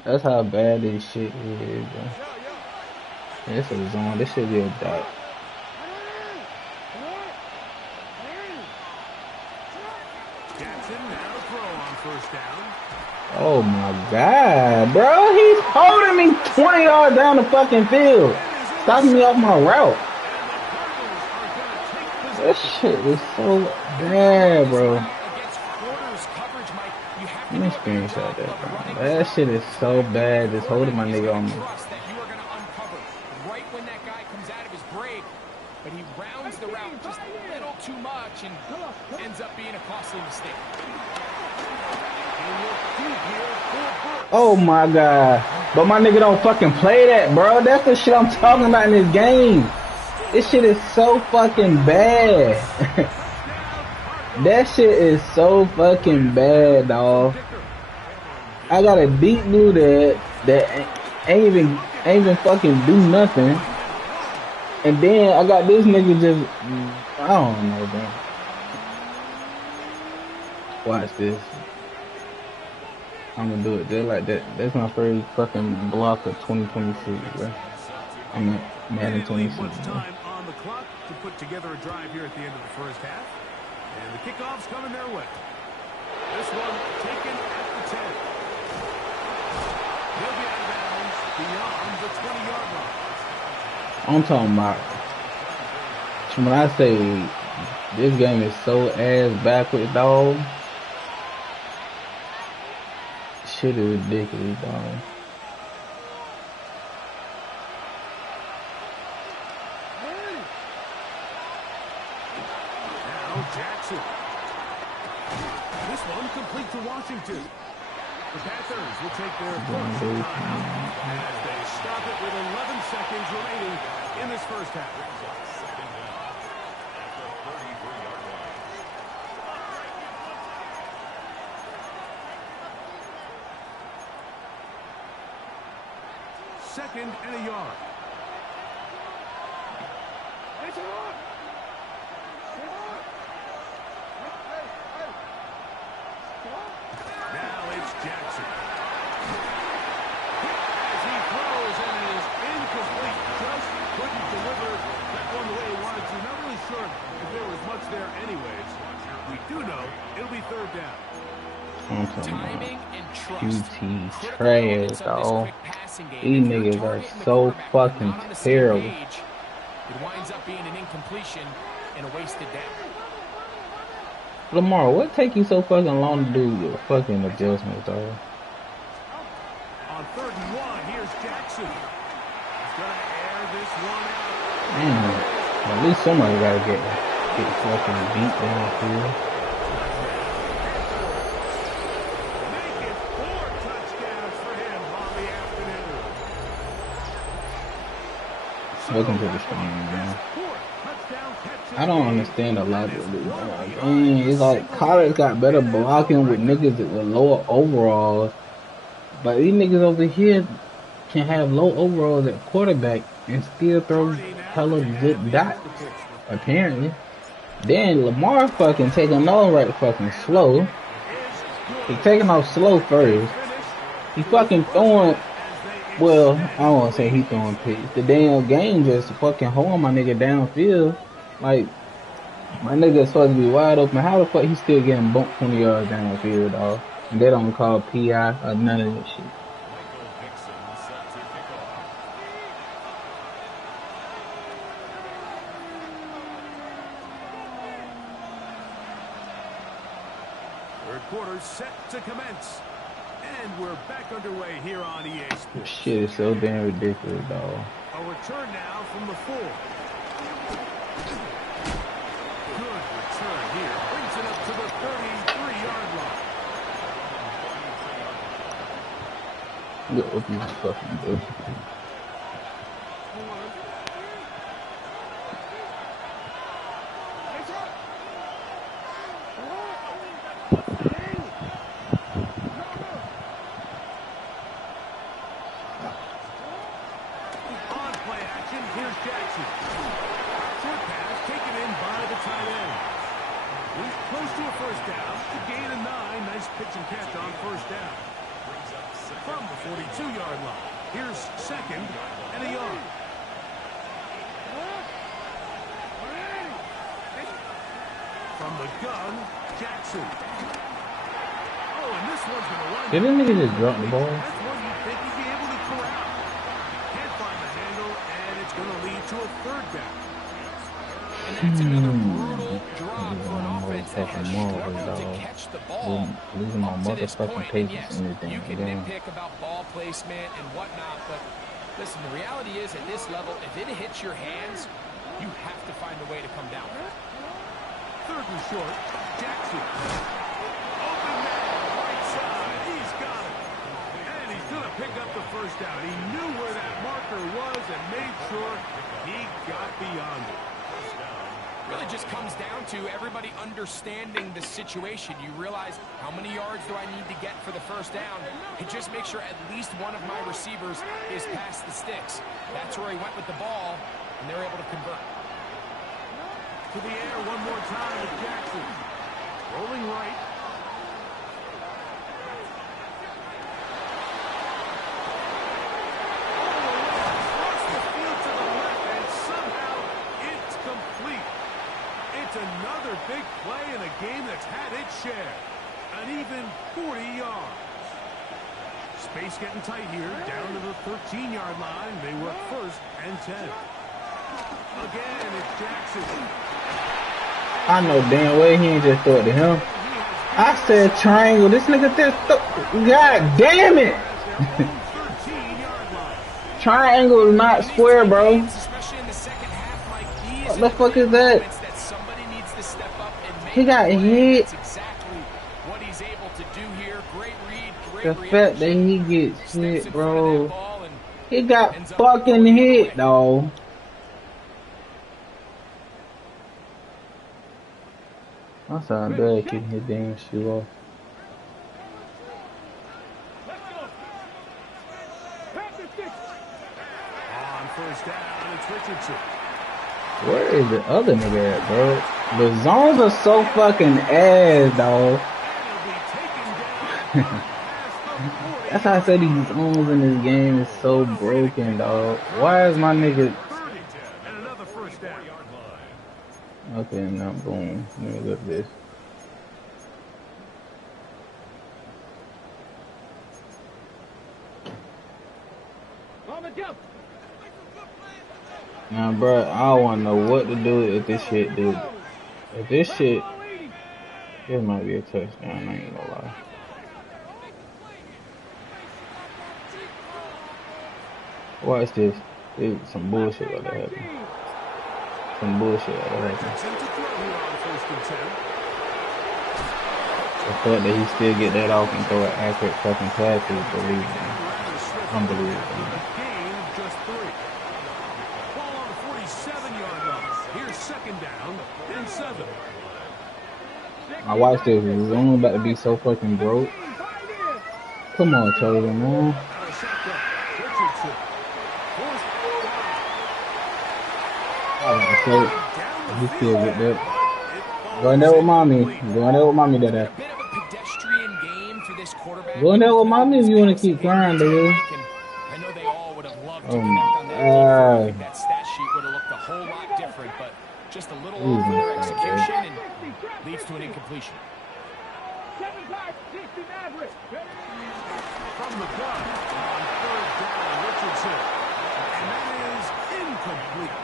That's how bad this shit is, bro. It's a zone. This should be a dot. Jackson now to throw on 1st down. Oh my god, bro. He's holding me 20 yards down the fucking field. Stopping me off my route. That shit is so bad, bro. Let me screenshot that, bro. That shit is so bad. Just holding my nigga on me. But he rounds the route just a little too much and ends up being a costly mistake. Oh my god. But my nigga don't fucking play that, bro. That's the shit I'm talking about in this game. This shit is so fucking bad. That shit is so fucking bad, dawg. I got a deep blue that ain't even fucking do nothing. And then I got this nigga just, I don't know, bro. Watch this. I'm gonna do it just like that. That's my first fucking block of 2026, bro. I'm at Madden 26, much bro. time on the clock to put together a drive here at the end of the first half. And the kickoff's coming their way. This one taken at the 10. He'll be out of bounds beyond the 20-yard line. I'm talking about, when I say this game is so ass backwards, dog, shit is ridiculous, dog. Now Jackson. This one complete to Washington. The Panthers will take their first time as they stop it with 11 seconds remaining in this first half. Second and a yard. Now it's Jackson. As he throws and is incomplete. Just couldn't deliver that one the way he wanted to. Not really sure if there was much there anyways. We do know it'll be 3rd down. Timing and trust. QT trash, dog. These niggas are so fucking terrible. It winds up being an incompletion and a wasted down. Lamar, what take you so fucking long to do your fucking adjustments, dog? On 3rd and 1, here's Jackson. He's gonna air this one out. Damn. At least somebody gotta get fucking beat down here. Welcome to the stream, man. I don't understand a lot of this. Dang, it's like college got better blocking with niggas with lower overalls, but these niggas over here can have low overalls at quarterback and still throw hella good dots. Apparently, then Lamar fucking taking off right fucking slow. He taking off slow first. He fucking throwing. Well, I don't want to say he throwing picks. The damn game just fucking holding my nigga downfield. Like, my nigga is supposed to be wide open. How the fuck he still getting bumped 20 yards downfield, dog? And they don't call PI or none of that shit. Third quarter set to commence. And we're back underway here on EA Sports. Shit is so damn ridiculous, dog. A return now from the 4. Good return here. Brings it up to the 33-yard line. Look what you fucking do. Did this nigga just drop the ball? That's one you'd think he'd be able to corral. Can't find the handle, and it's going to lead to a third down. And that's another brutal drop for an offense that has struggled to catch the ball losing my up to this motherfucking point. And patience yes, and everything. you can nitpick about ball placement and whatnot, but listen, the reality is at this level, if it hits your hands, you have to find a way to come down. Third and short, Jackson. Open man, right side. He's got it. And he's going to pick up the first down. He knew where that marker was and made sure he got beyond it. Really just comes down to everybody understanding the situation. You realize how many yards do I need to get for the first down, and just make sure at least one of my receivers is past the sticks. That's where he went with the ball, and they're able to convert. To the air one more time with Jackson. Rolling right. Across the field to the left, and somehow it's complete. It's another big play in a game that's had its share. An even 40 yards. Space getting tight here. Down to the 13-yard line. They work first and 10. Again, it's Jackson. I know damn well he ain't just throw it to him. I said triangle. This nigga just God damn it! Triangle is not square, bro. What the fuck is that? He got hit. The fact that he gets hit, bro. He got fucking hit, though. I sound bad kicking his damn shoe off. On first down, it's Richardson. Where is the other nigga at, bro? The zones are so fucking ass, dog. That's how I said these zones in this game is so broken, dog. Why is my nigga... Okay, now boom. Let me look at this. Now, bro, I don't want to know what to do if this shit, dude. If this shit, this might be a touchdown. I ain't gonna lie. Watch this. Dude, some bullshit about to happen. Some bullshit about to happen. The fact that he still get that off and throw an accurate fucking pass is believable. Unbelievable. I watched this. Zoom about to be so fucking broke. Come on, Taylor, man. He still get that. Go in there with mommy. Go in there with mommy, Dada. A bit of a pedestrian game for this quarterback. Go in there with mommy if you want to keep crying, dude. I know they all would have loved to Oh connect on my that deep throw. I god. think that stat sheet would have looked a whole lot different, but just a little off in their execution and leads to an incompletion. From the gun on third down, Richardson. And that is incomplete.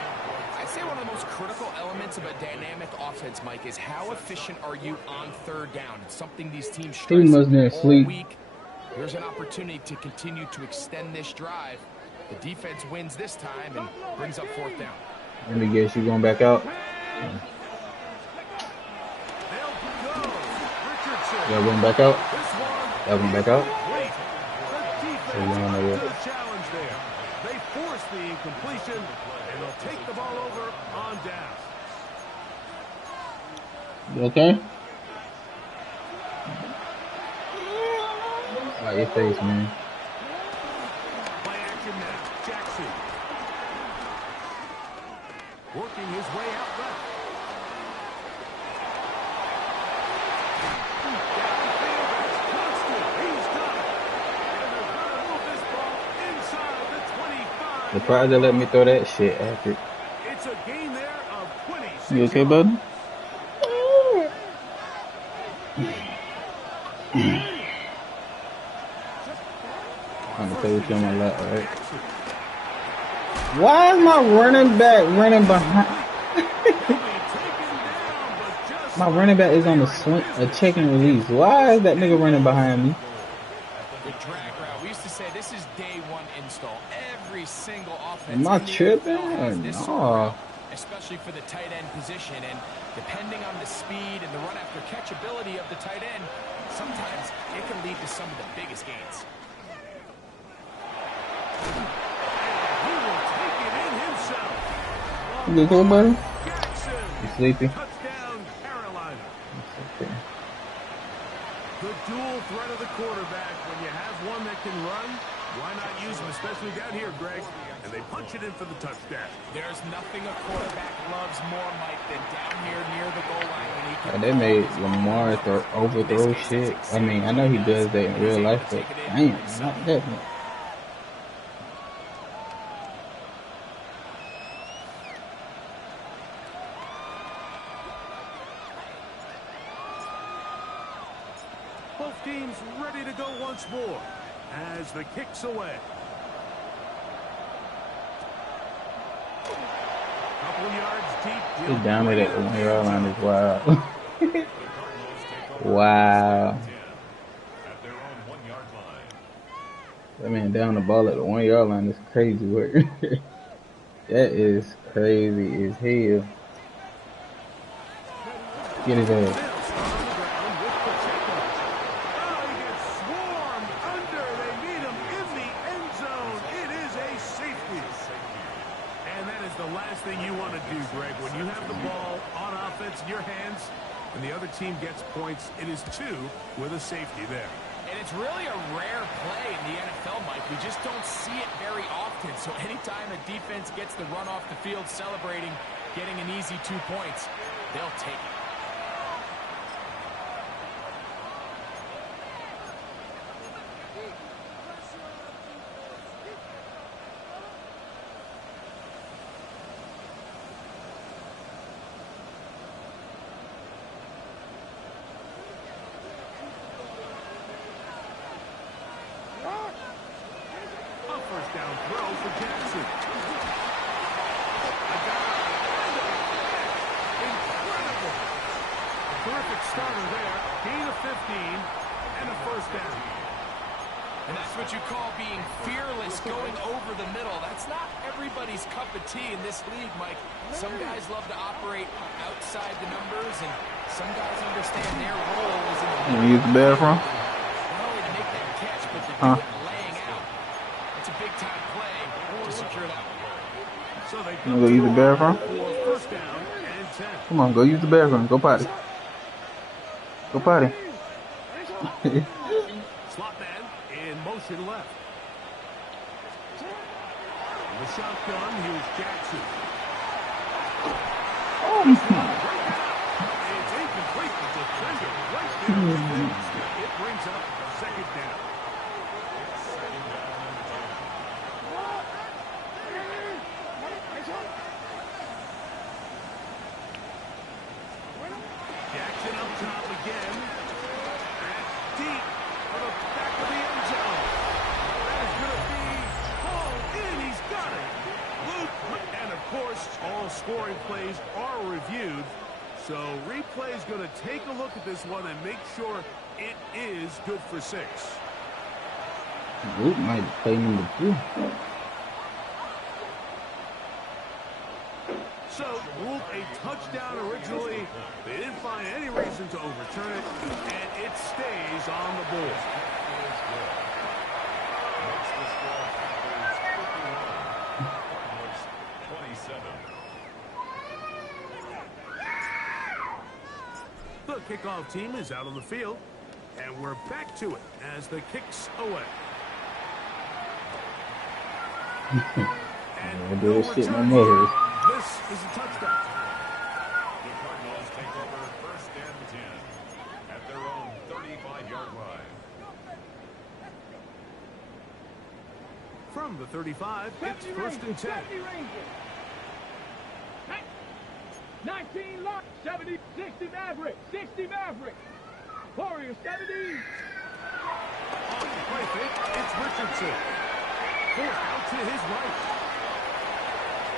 I'd say one of the most critical elements of a dynamic offense, Mike, is how efficient are you on third down? It's something these teams stress all week. Here's an opportunity to continue to extend this drive. The defense wins this time and brings up fourth down. Let me guess, you going back out? Y'all going back out? Y'all going back out? The challenge there. They force the incompletion, and they'll take the ball over on down. You okay? Like your face, man. Play action now. Jackson. Working his way out left. Surprised they let me throw that shit after. It's a gain there of 26. You okay, bud? I'm gonna play with you on my lap, alright? Why is my running back running behind? My running back is on a swing, a check and release. Why is that nigga running behind me? The drag route. We used to say this is day one install. Every single offense. Am I tripping or no? Especially for the tight end position, and depending on the speed and the run after catch ability of the tight end, sometimes it can lead to some of the biggest gains. He will take it in himself. You okay, buddy? Jackson. You sleepy? Touchdown, Carolina. Okay. The dual threat of the quarterback. When you have one that can run, why not use him, especially down here, Greg? And they punch it in for the touchdown. There's nothing a quarterback loves more, Mike, than down here near the goal line when he can. They made Lamar overthrow shit. I mean, I know he does that in real life, but damn, not that much. Both teams ready to go once more as the kick's away. Couple yards deep. He's down at the 1 yard line is wild. Wow. That man down the ball at the 1 yard line is crazy work. That is crazy as hell. Get his ass. Team gets points. It is 2 with a safety there. And it's really a rare play in the NFL, Mike. We just don't see it very often. So anytime a defense gets the run off the field celebrating, getting an easy 2 points, they'll take it. Starter there, gain of 15, and a first down. And that's what you call being fearless, going over the middle. That's not everybody's cup of tea in this league, Mike. Some guys love to operate outside the numbers, and some guys understand their role is in the middle. You use the bathroom? Not only to make that catch, but to do it laying out. It's a big-time play to secure that one. So they You wanna go use the bathroom? First down and 10. Come on, go use the bathroom. Go potty. Go party. Slot man in motion left. The shotgun, here's Jackson. It's incomplete. The defender right there. It brings up second down. Jackson up top again. And deep for the back of the end zone. That is going to be hauled in. He's got it. And of course, all scoring plays are reviewed. So replay's going to take a look at this one and make sure it is good for 6. Luke might play number 2. So, ruled a touchdown originally. They didn't find any reason to overturn it, and it stays on the board. The kickoff team is out on the field, and we're back to it as the kick's away. And I do no this shit no return more. here. This is a touchdown. The Cardinals take over 1st and 10 at their own 35-yard line. From the 35, it's 1st and 10. 19 lock, 70, 60 Maverick, 60 Maverick. Warriors 70. On the play fake, it's Richardson. Forced out to his right.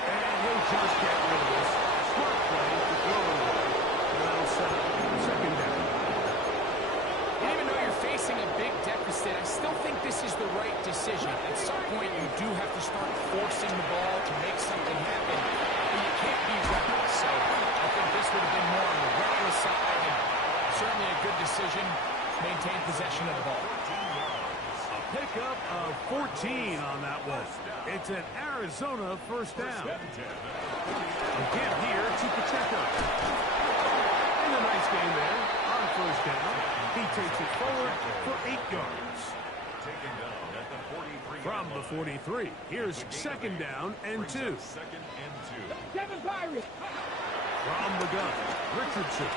And he'll just get rid of this. Smart play to throw it away. And that'll set up second down. And even though you're facing a big deficit, I still think this is the right decision. At some point, you do have to start forcing the ball to make something happen. But you can't be reckless. So I think this would have been more on the reckless side. And certainly a good decision. Maintain possession of the ball. A pickup of 14 on that one. It's an Arizona first down. Again here to Pacheco. And a nice game there on first down. He takes it forward for 8 yards. From the 43, here's second down and 2. Kevin Pirates. From the gun, Richardson.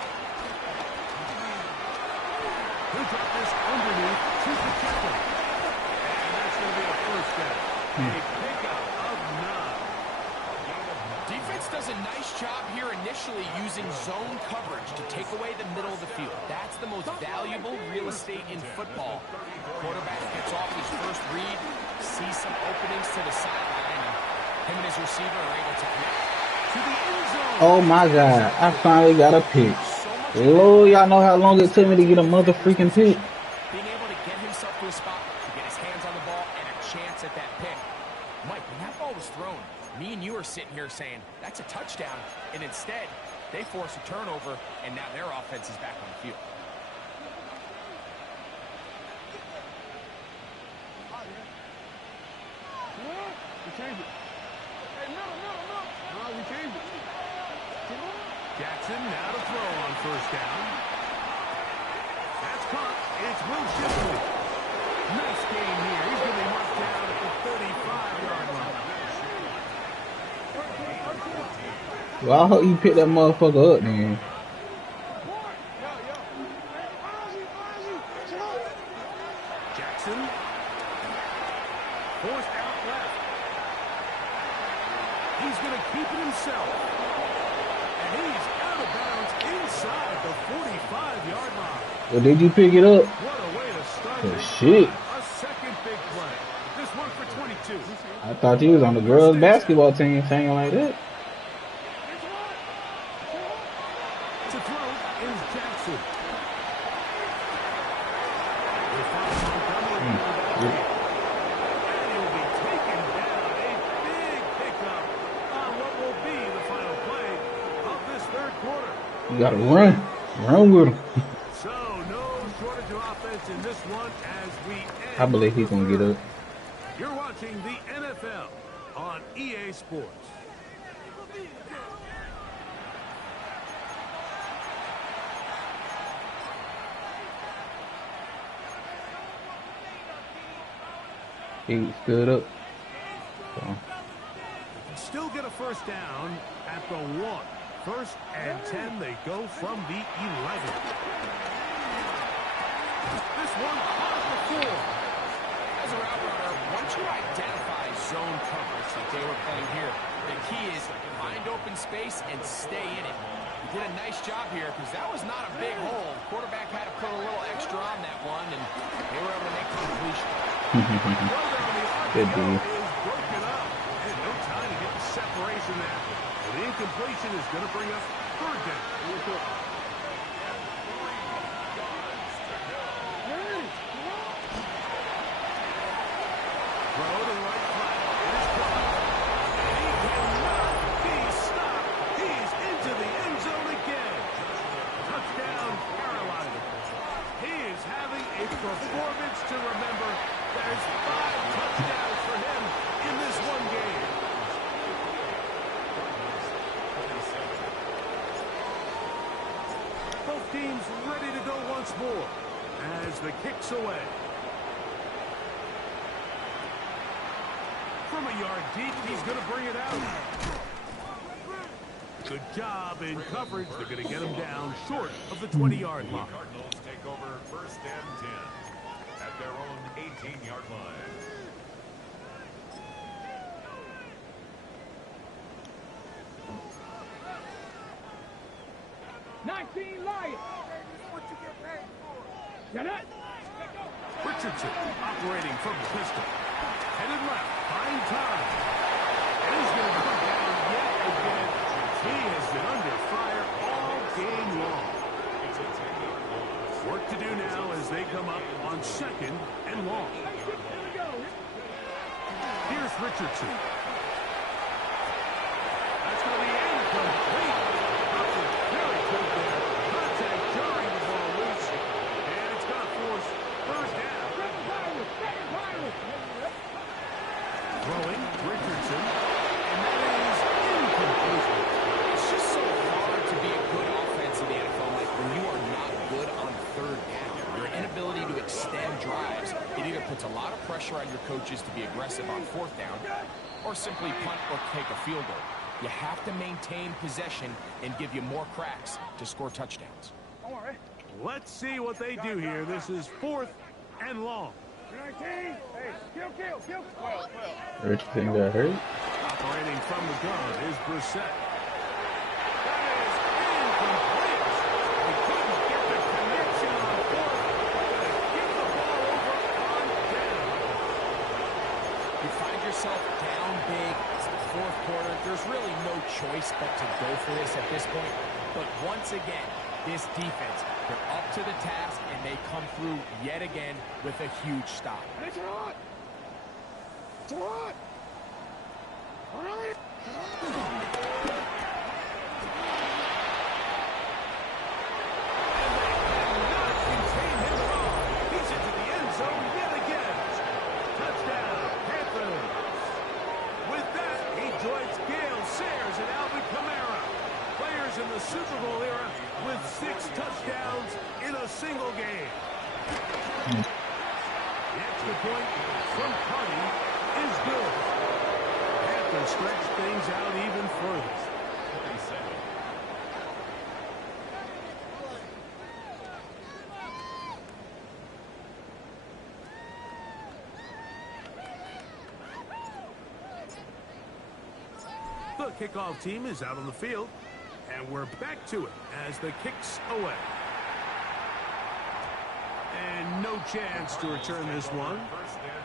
He'll drop this underneath to Pacheco. And that's going to be a first down. A pickup of 9. Defense does a nice job here initially using zone coverage to take away the middle of the field. That's the most valuable real estate in football. Quarterback gets off his first read, sees some openings to the sideline, and him and his receiver are able to connect. To the end zone. Oh my God, I finally got a pick. Lord, y'all know how long it took me to get a mother freaking pick. Being able to get himself to a spot, to get his hands on the ball, and a chance at that pick. Mike, when that ball was thrown, me and you are sitting here saying, that's a touchdown, and instead, they force a turnover, and now their offense is back on the field. We changed it. Hey, no. No, we changed it. Jackson now to throw on first down. That's caught. It's Will Shipley. Nice game here. He's going to be marked down at the 35-yard line. Well, I hope you pick that motherfucker up, man. Jackson. Forced out left. He's going to keep it himself. And he's out of bounds inside the 45-yard line. Well, did you pick it up? What a way to start Oh, this shit. drive. A second big play. This one for 22. I thought you was on the girls' basketball team saying like that. To throw is Jackson. They find Montgomery on the back end. And he'll be taken down. A big pickup on what will be the final play of this third quarter. You gotta run. Run with him. So, no shortage of offense in this one as we end. I believe he's gonna get up. You're watching the NFL on EA Sports. He stood up. So, Still get a first down at the 1. First and 10, they go from the 11. This one caught the 4. As a route runner, once you identify zone coverage like they were playing here, the key is find open space and stay in it. He did a nice job here because that was not a big hole. Quarterback had to put a little extra on that one, and they were able to make the completion. good dude. Is broken up, and no time to get the separation there. And the incompletion is going to bring up third down. Throw to the right flat. It is caught. And he cannot be stopped. He's into the end zone again. Touchdown, Carolina. He is having a performance to remember. There's 5 touchdowns for him in this one game. Both teams ready to go once more as the kick's away. From a yard deep, he's going to bring it out. Good job in coverage. They're going to get him down short of the 20-yard line. Cardinals take over first and 10 at their own 18-yard line. Richardson operating from the pistol. Headed left. Fine time. And he's going to come down yet again. He has been under fire all game long. Work to do now as they come up on 2nd and long. Here's Richardson. That's going to be incomplete. Very good there. Contact jarring the ball loose. And it's going to force first down. Throwing Richardson. And that is incomplete. It's just so hard to be a good offense in the NFL, Mike, when you are not good on third down. Your inability to extend drives, it either puts a lot of pressure on your coaches to be aggressive on 4th down or simply punt or take a field goal. You have to maintain possession and give you more cracks to score touchdowns. Let's see what they do here. This is 4th and long. Richardson got hurt. Operating from the gun is Brissett. That is incomplete. He couldn't get the connection on 4th. Give the ball over on down. You find yourself down big. It's the 4th quarter. There's really no choice but to go for this at this point. But once again, this defense, they're up to the task, and they come through yet again with a huge stop. In the Super Bowl era with 6 touchdowns in a single game. The extra point from Cardi is good. Have to stretch things out even further. The kickoff team is out on the field. And we're back to it as the kick's away. And no chance to return this one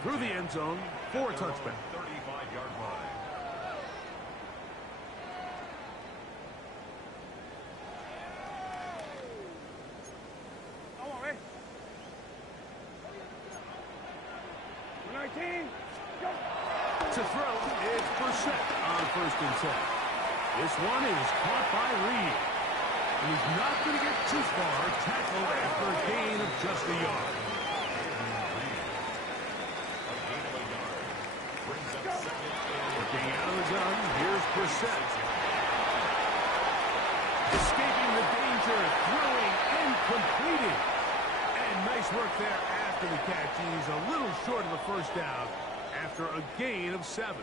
through the end zone for a touchback. 35-yard line. To throw, it's Brissett on 1st and 10. This one is caught by Reed. He's not going to get too far. Tackled after a gain of just a yard. Working out of the gun, here's Brissett. Escaping the danger, throwing and completing. And nice work there after the catch. He's a little short of the first down after a gain of 7.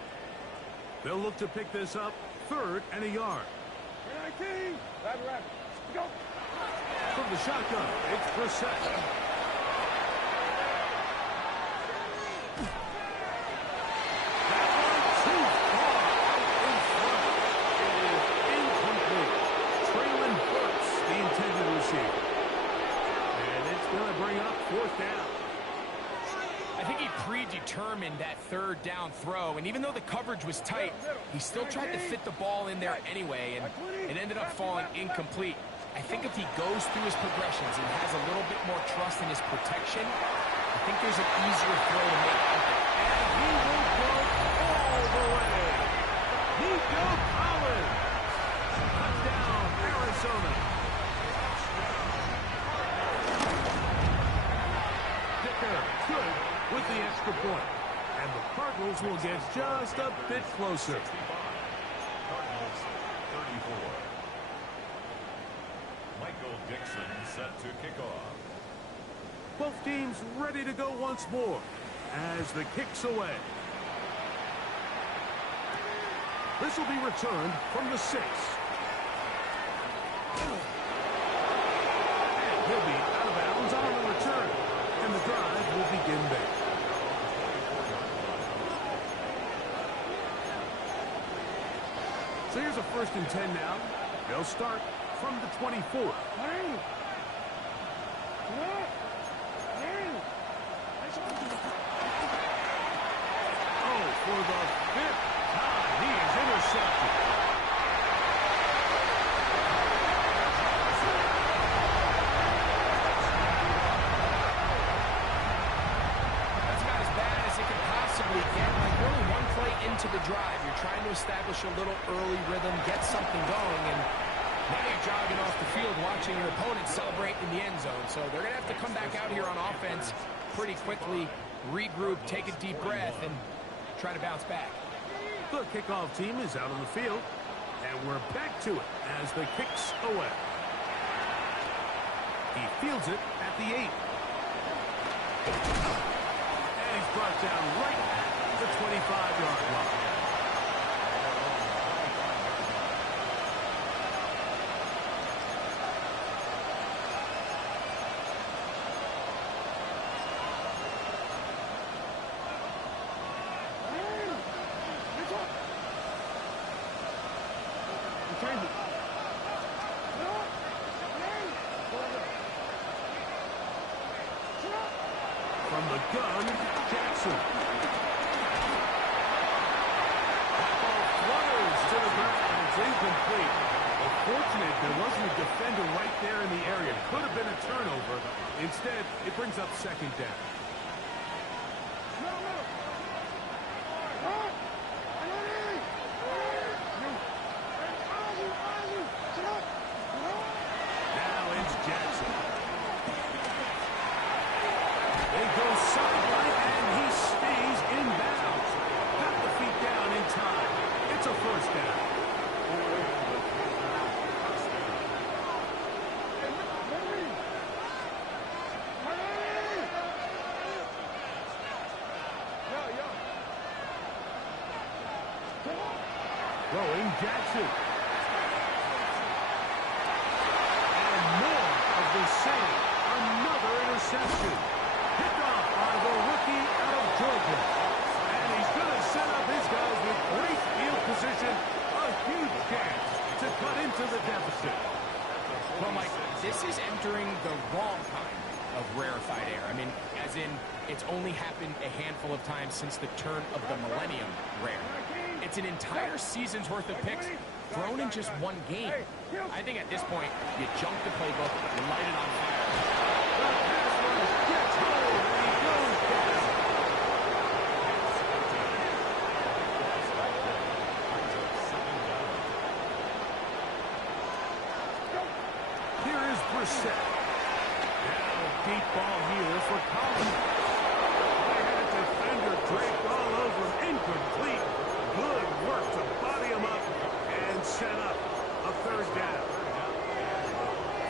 They'll look to pick this up 3rd and a yard. 19. Right. Go. From the shotgun, it's Brissett. I think he predetermined that 3rd down throw, and even though the coverage was tight, he still tried to fit the ball in there anyway, and it ended up falling incomplete. I think if he goes through his progressions and has a little bit more trust in his protection, I think there's an easier throw to make out there. And he will go all the way. Nico Collins. Touchdown, Arizona. Good with the extra point. And the Cardinals will get just a bit closer. Cardinals 34. Michael Dixon set to kick off. Both teams ready to go once more as the kick's away. This will be returned from the 6. And he'll be out of bounds on the return. And the drive will begin there. So here's a 1st and 10 now. They'll start from the 24. Oh, for the 5th time, he is intercepted. Into the drive, you're trying to establish a little early rhythm, get something going, and now you're jogging off the field watching your opponent celebrate in the end zone. So they're going to have to come back out here on offense pretty quickly, regroup, take a deep breath, and try to bounce back. The kickoff team is out on the field, and we're back to it as the kick's away. He fields it at the 8. And he's brought down right at the 25-yard line. From the gun, Jackson. To the ground, it's incomplete. Well, fortunate there wasn't a defender right there in the area. Could have been a turnover. Instead, it brings up 2nd down. Now it's Jackson. They go sideline, and he stays in bounds. Got the feet down in time. It's a 1st down. Throwing Jackson. And more of the same. Another interception. Picked off by the rookie out of Georgia. And he's going to set up his guys with great field position. A huge chance to cut into the deficit. Well, Mike, this is entering the wrong kind of rarefied air. I mean, as in, it's only happened a handful of times since the turn of the millennium rare. It's an entire season's worth of picks thrown in just one game. I think at this point, you junk the playbook, light it on fire. The pass rush gets home, and he goes down. Here is Brissett. Now, deep ball here for Collins. They had a defender draped all over him. Incomplete. Good work to body him up and set up a 3rd down.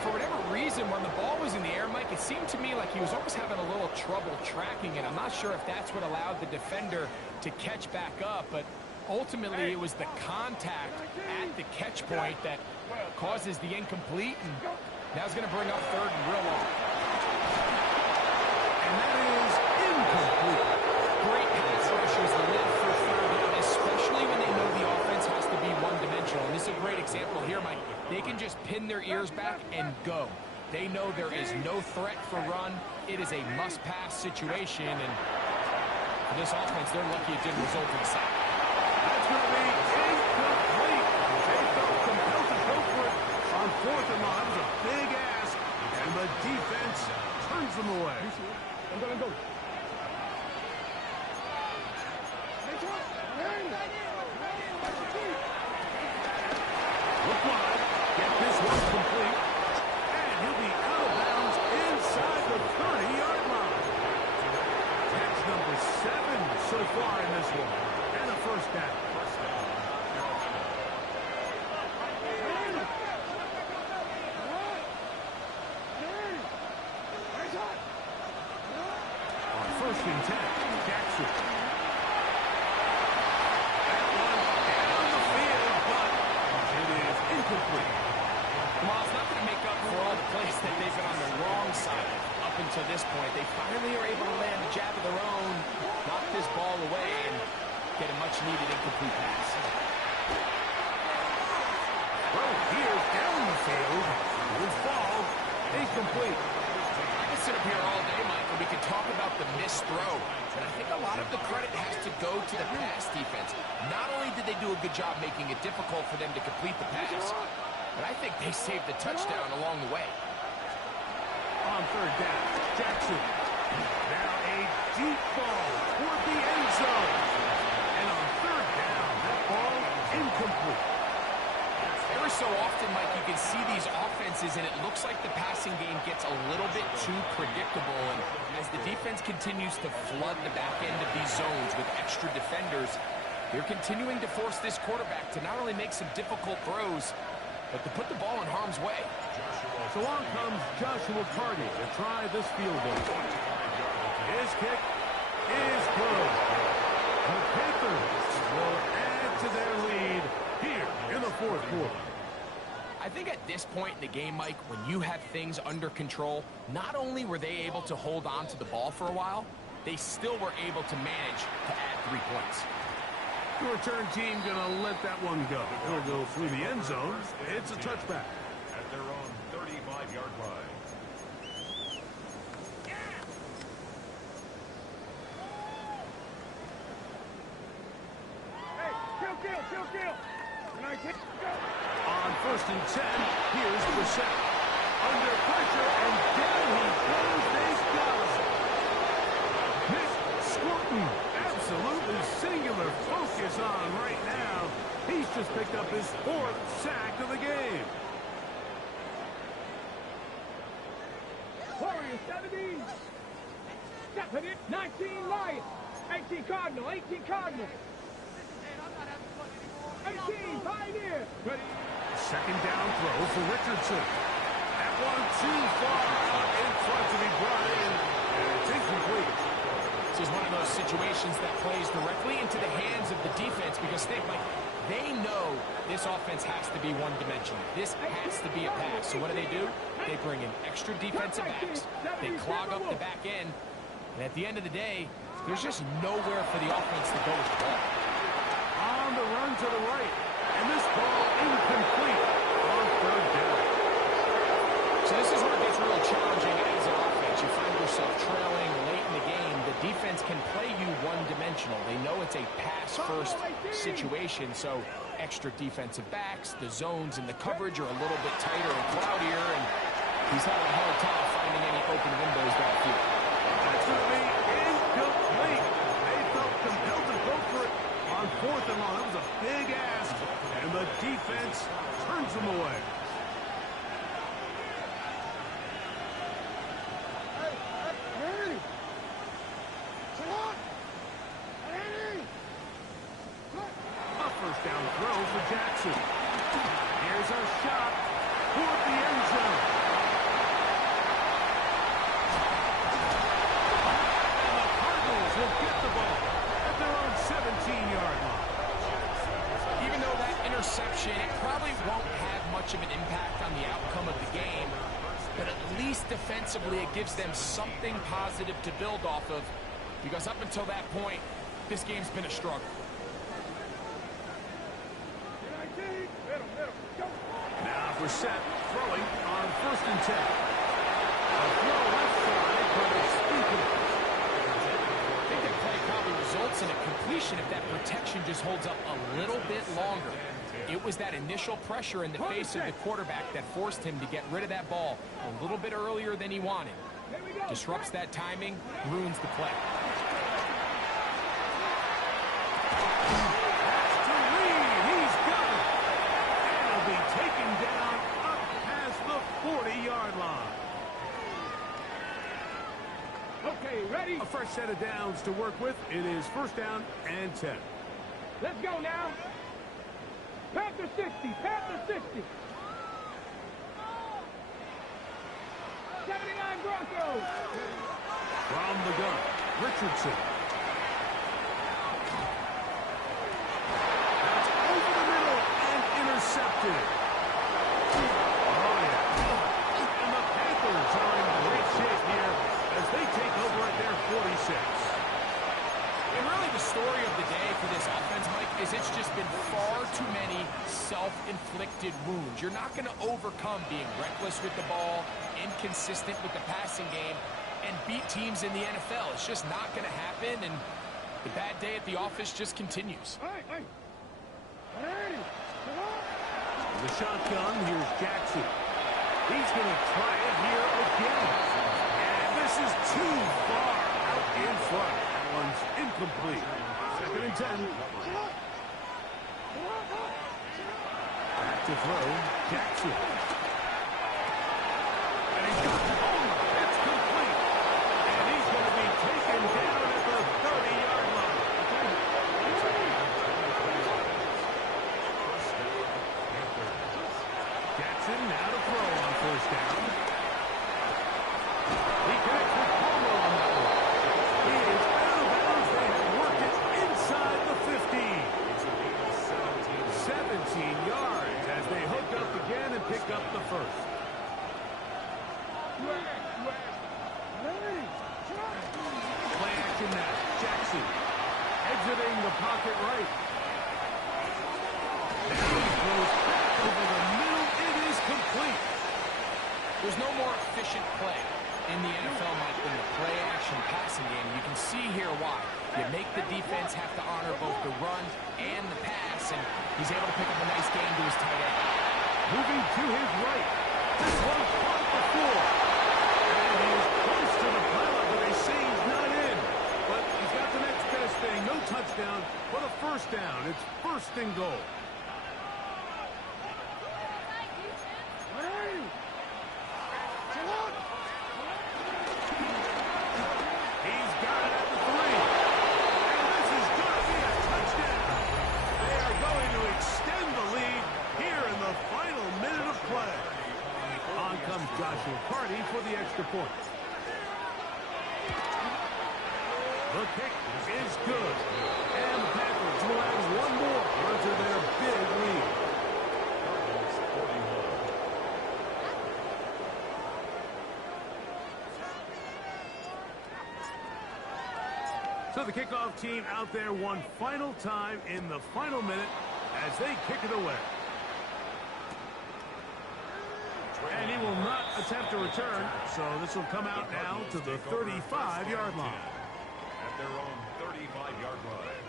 For whatever reason, when the ball was in the air, Mike, it seemed to me like he was almost having a little trouble trouble tracking it. I'm not sure if that's what allowed the defender to catch back up, but ultimately it was the contact at the catch point that causes the incomplete, and now it's going to bring up third and real long. And that is incomplete. Great pass rushers live for third down, especially when they know the offense has to be one-dimensional. And this is a great example here, Mike. They can just pin their ears back and go. They know there is no threat for run. It is a must-pass situation, and for this offense, they're lucky it didn't result in a sack. That's going to be incomplete. They felt compelled to go for it on fourth and long. That was a big ask, and the defense turns them away. I'm going to go. Look wide. Get this one complete. And he'll be out of bounds inside the 30-yard line. Catch number 7 so far in this one. And a first down. On first and 10, Jackson. That one down the field, but it is incomplete. Well, it's not going to make up for all the plays that they've been on the wrong side up until this point. They finally are able to land a jab of their own, knock this ball away, and get a much-needed incomplete pass. Well, here's down the field. Will fall incomplete. I could sit up here all day, Mike, and we could talk about the missed throw. But I think a lot of the credit has to go to the pass defense. Not only did they do a good job making it difficult for them to complete the pass, but I think they saved the touchdown along the way. On third down, Jackson. Now a deep ball toward the end zone. And on third down, that ball incomplete. Every so often, Mike, you can see these offenses, and it looks like the passing game gets a little bit too predictable. And as the defense continues to flood the back end of these zones with extra defenders, they're continuing to force this quarterback to not only make some difficult throws, but to put the ball in harm's way. So on comes Joshua Carty to try this field goal. His kick is good. The Panthers will add to their lead here in the fourth quarter. I think at this point in the game, Mike, when you have things under control, not only were they able to hold on to the ball for a while, they still were able to manage to add 3 points. The return team going to let that one go. It'll go through the end zone. It's a touchback. At their own 35-yard line. Hey, kill. And I can't go. On first and 10, here's Brissett. Under pressure, and down he goes. They've got him. Miss Squirtin, absolutely singular focus on right now. He's just picked up his 4th sack of the game. Warriors 17. Stepping it. 19 Lions. 18 Cardinal. 18 Cardinal. 18 Pioneer. Ready. Second down throw for Richardson. That one too far in front to be brought in. And it's incomplete. This is one of those situations that plays directly into the hands of the defense because they know this offense has to be one-dimensional. This has to be a pass. So what do? They bring in extra defensive backs. They clog up the back end. And at the end of the day, there's just nowhere for the offense to go with the ball. On the run to the right. And this ball incomplete on third down. So this is where it gets real challenging as an offense. You find yourself trailing late in the game. The defense can play you one-dimensional. They know it's a pass-first situation, so extra defensive backs, the zones and the coverage are a little bit tighter and cloudier, and he's having a hard time finding any open windows downfield. That's going to be incomplete. They felt compelled to go for it on fourth and long. That was a big ask, and the defense turns them away. A first down throw for Jackson. Here's a shot toward the end zone. Jaguars will get the ball at their own 17-yard line. Even though that interception, it probably won't have much of an impact on the outcome of the game, but at least defensively it gives them something positive to build off of, because up until that point, this game's been a struggle. Now for set, throwing on 1st and 10. A throw left side, but it's incomplete. I think that play probably results in a completion if that protection just holds up a little bit longer. It was that initial pressure in the face of the quarterback that forced him to get rid of that ball a little bit earlier than he wanted. Disrupts that timing, ruins the play. That's to Reed. He's got it. And he'll be taken down up past the 40-yard line. Okay, ready? A fresh set of downs to work with. It is 1st down and 10. Let's go now. Panther 60, Panther 60. 79 Broncos. From the gun, Richardson. That's over the middle and intercepted. Oh, yeah. And the Panthers are in great shape here as they take over at their 46. And really the story of the day for this offense, Mike, is it's just been far too many self-inflicted wounds. You're not going to overcome being reckless with the ball, inconsistent with the passing game, and beat teams in the NFL. It's just not going to happen, and the bad day at the office just continues. Hey. The shotgun, here's Jackson. He's going to try it here again. And this is too far out in front. That one's incomplete. 2nd and 10. Back to throw, Jackson. And he's got the home. It's complete. And he's going to be taken down at the 30-yard line. Jackson now to throw on 1st down. He connects with Palmer on that one. He is out of bounds. They have worked it inside the 15. 17 yards as they hook up again and pick up the 1st. Play action now. Jackson exiting the pocket right. Now he throws back over the middle. It is complete. There's no more efficient play in the NFL, Mike, than the play-action passing game. You can see here why. You make the defense have to honor both the run and the pass, and he's able to pick up a nice game to his tight end. Moving to his right. This one caught the floor. And he's close to the pilot, but they say he's not in. But he's got the next best thing. No touchdown, but a 1st down. It's 1st and goal. He's got it at the 3. And this is going to be a touchdown. They are going to extend the lead here in the final minute of play. On comes Joshua Party for the extra point. The kick is good. And the Panthers will add one more onto their big lead. So the kickoff team out there one final time in the final minute as they kick it away. And he will not attempt to return, so this will come out now to the 35-yard line. At their own 35-yard line.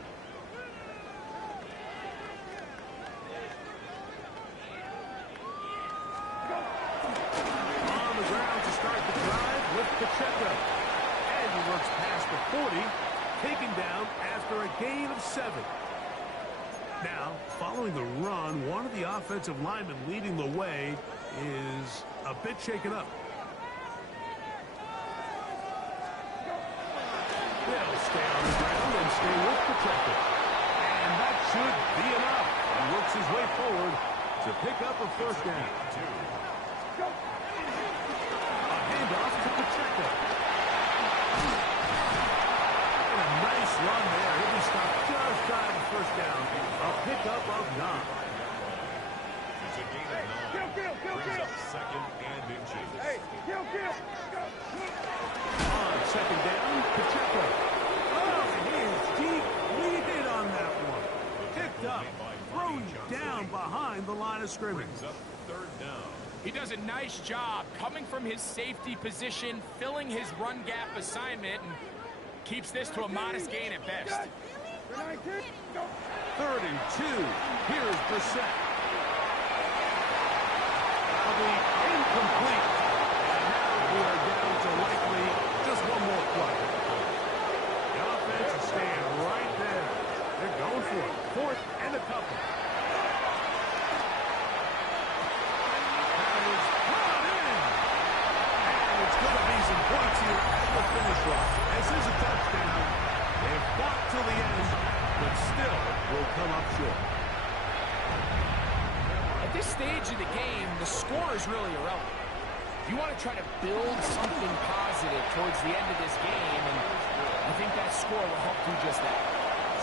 On the ground to start the drive with Pacheco. And he works past the 40, taken down after a gain of 7. Now, following the run, one of the offensive linemen leading the way is a bit shaken up. They'll stay on the ground and stay with Pacheco. And that should be enough. He works his way forward to pick up a 1st down. A handoff to Pacheco. And a behind the line of scrimmage. Brings up third down. He does a nice job coming from his safety position, filling his run gap assignment, and keeps this to a modest gain at best. 3rd and 2. Here's Brissett. That'll be incomplete. And now we are down to likely just one more play. The offense is staying right there. They're going for it. 4th and a couple. That is brought in. And it's going to be some points here at the finish line. This is a touchdown. They've fought till the end, but still will come up short. At this stage of the game, the score is really irrelevant. You want to try to build something positive towards the end of this game, and I think that score will help do just that.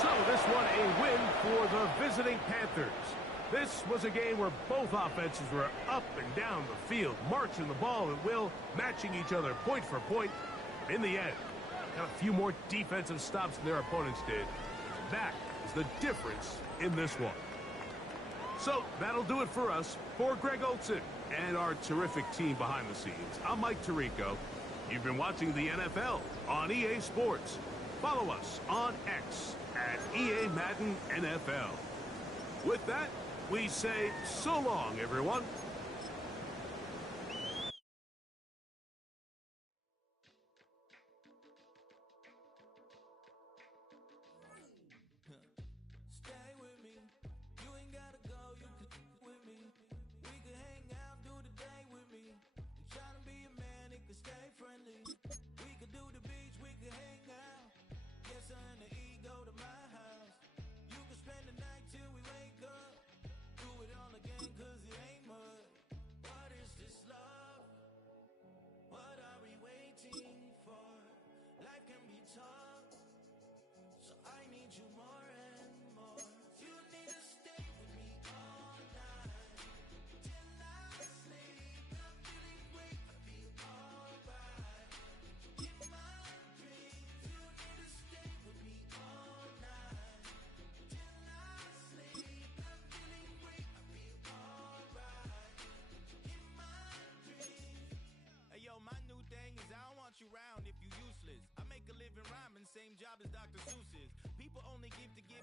So this one a win for the visiting Panthers. This was a game where both offenses were up and down the field, marching the ball at will, matching each other point for point. In the end, got a few more defensive stops than their opponents did. That is the difference in this one. So that'll do it for us. For Greg Olson and our terrific team behind the scenes, I'm Mike Tirico. You've been watching the NFL on EA Sports. Follow us on X at EA Madden NFL. With that, we say so long, everyone. Stay with me. You ain't gotta go, you can with me. We could hang out, do the day with me. You tryna be a man, it could stay friendly. We could do the beach, we could hang out. Get something to eat, go to my house. You could spend the night till we wake up. Do it all again, cause it ain't mud. What is this love? What are we waiting for? Life can be tough, so I need you more and more. You need to stay with me all night till I sleep. I'm feeling great, I feel alright. In my dreams, you need to stay with me all night till I sleep. I'm feeling great, I feel alright. In my dreams. Hey yo, my new thing is I don't want you round if you useless. I make a living rhyming, same job as Dr. Seuss's. People only give to give.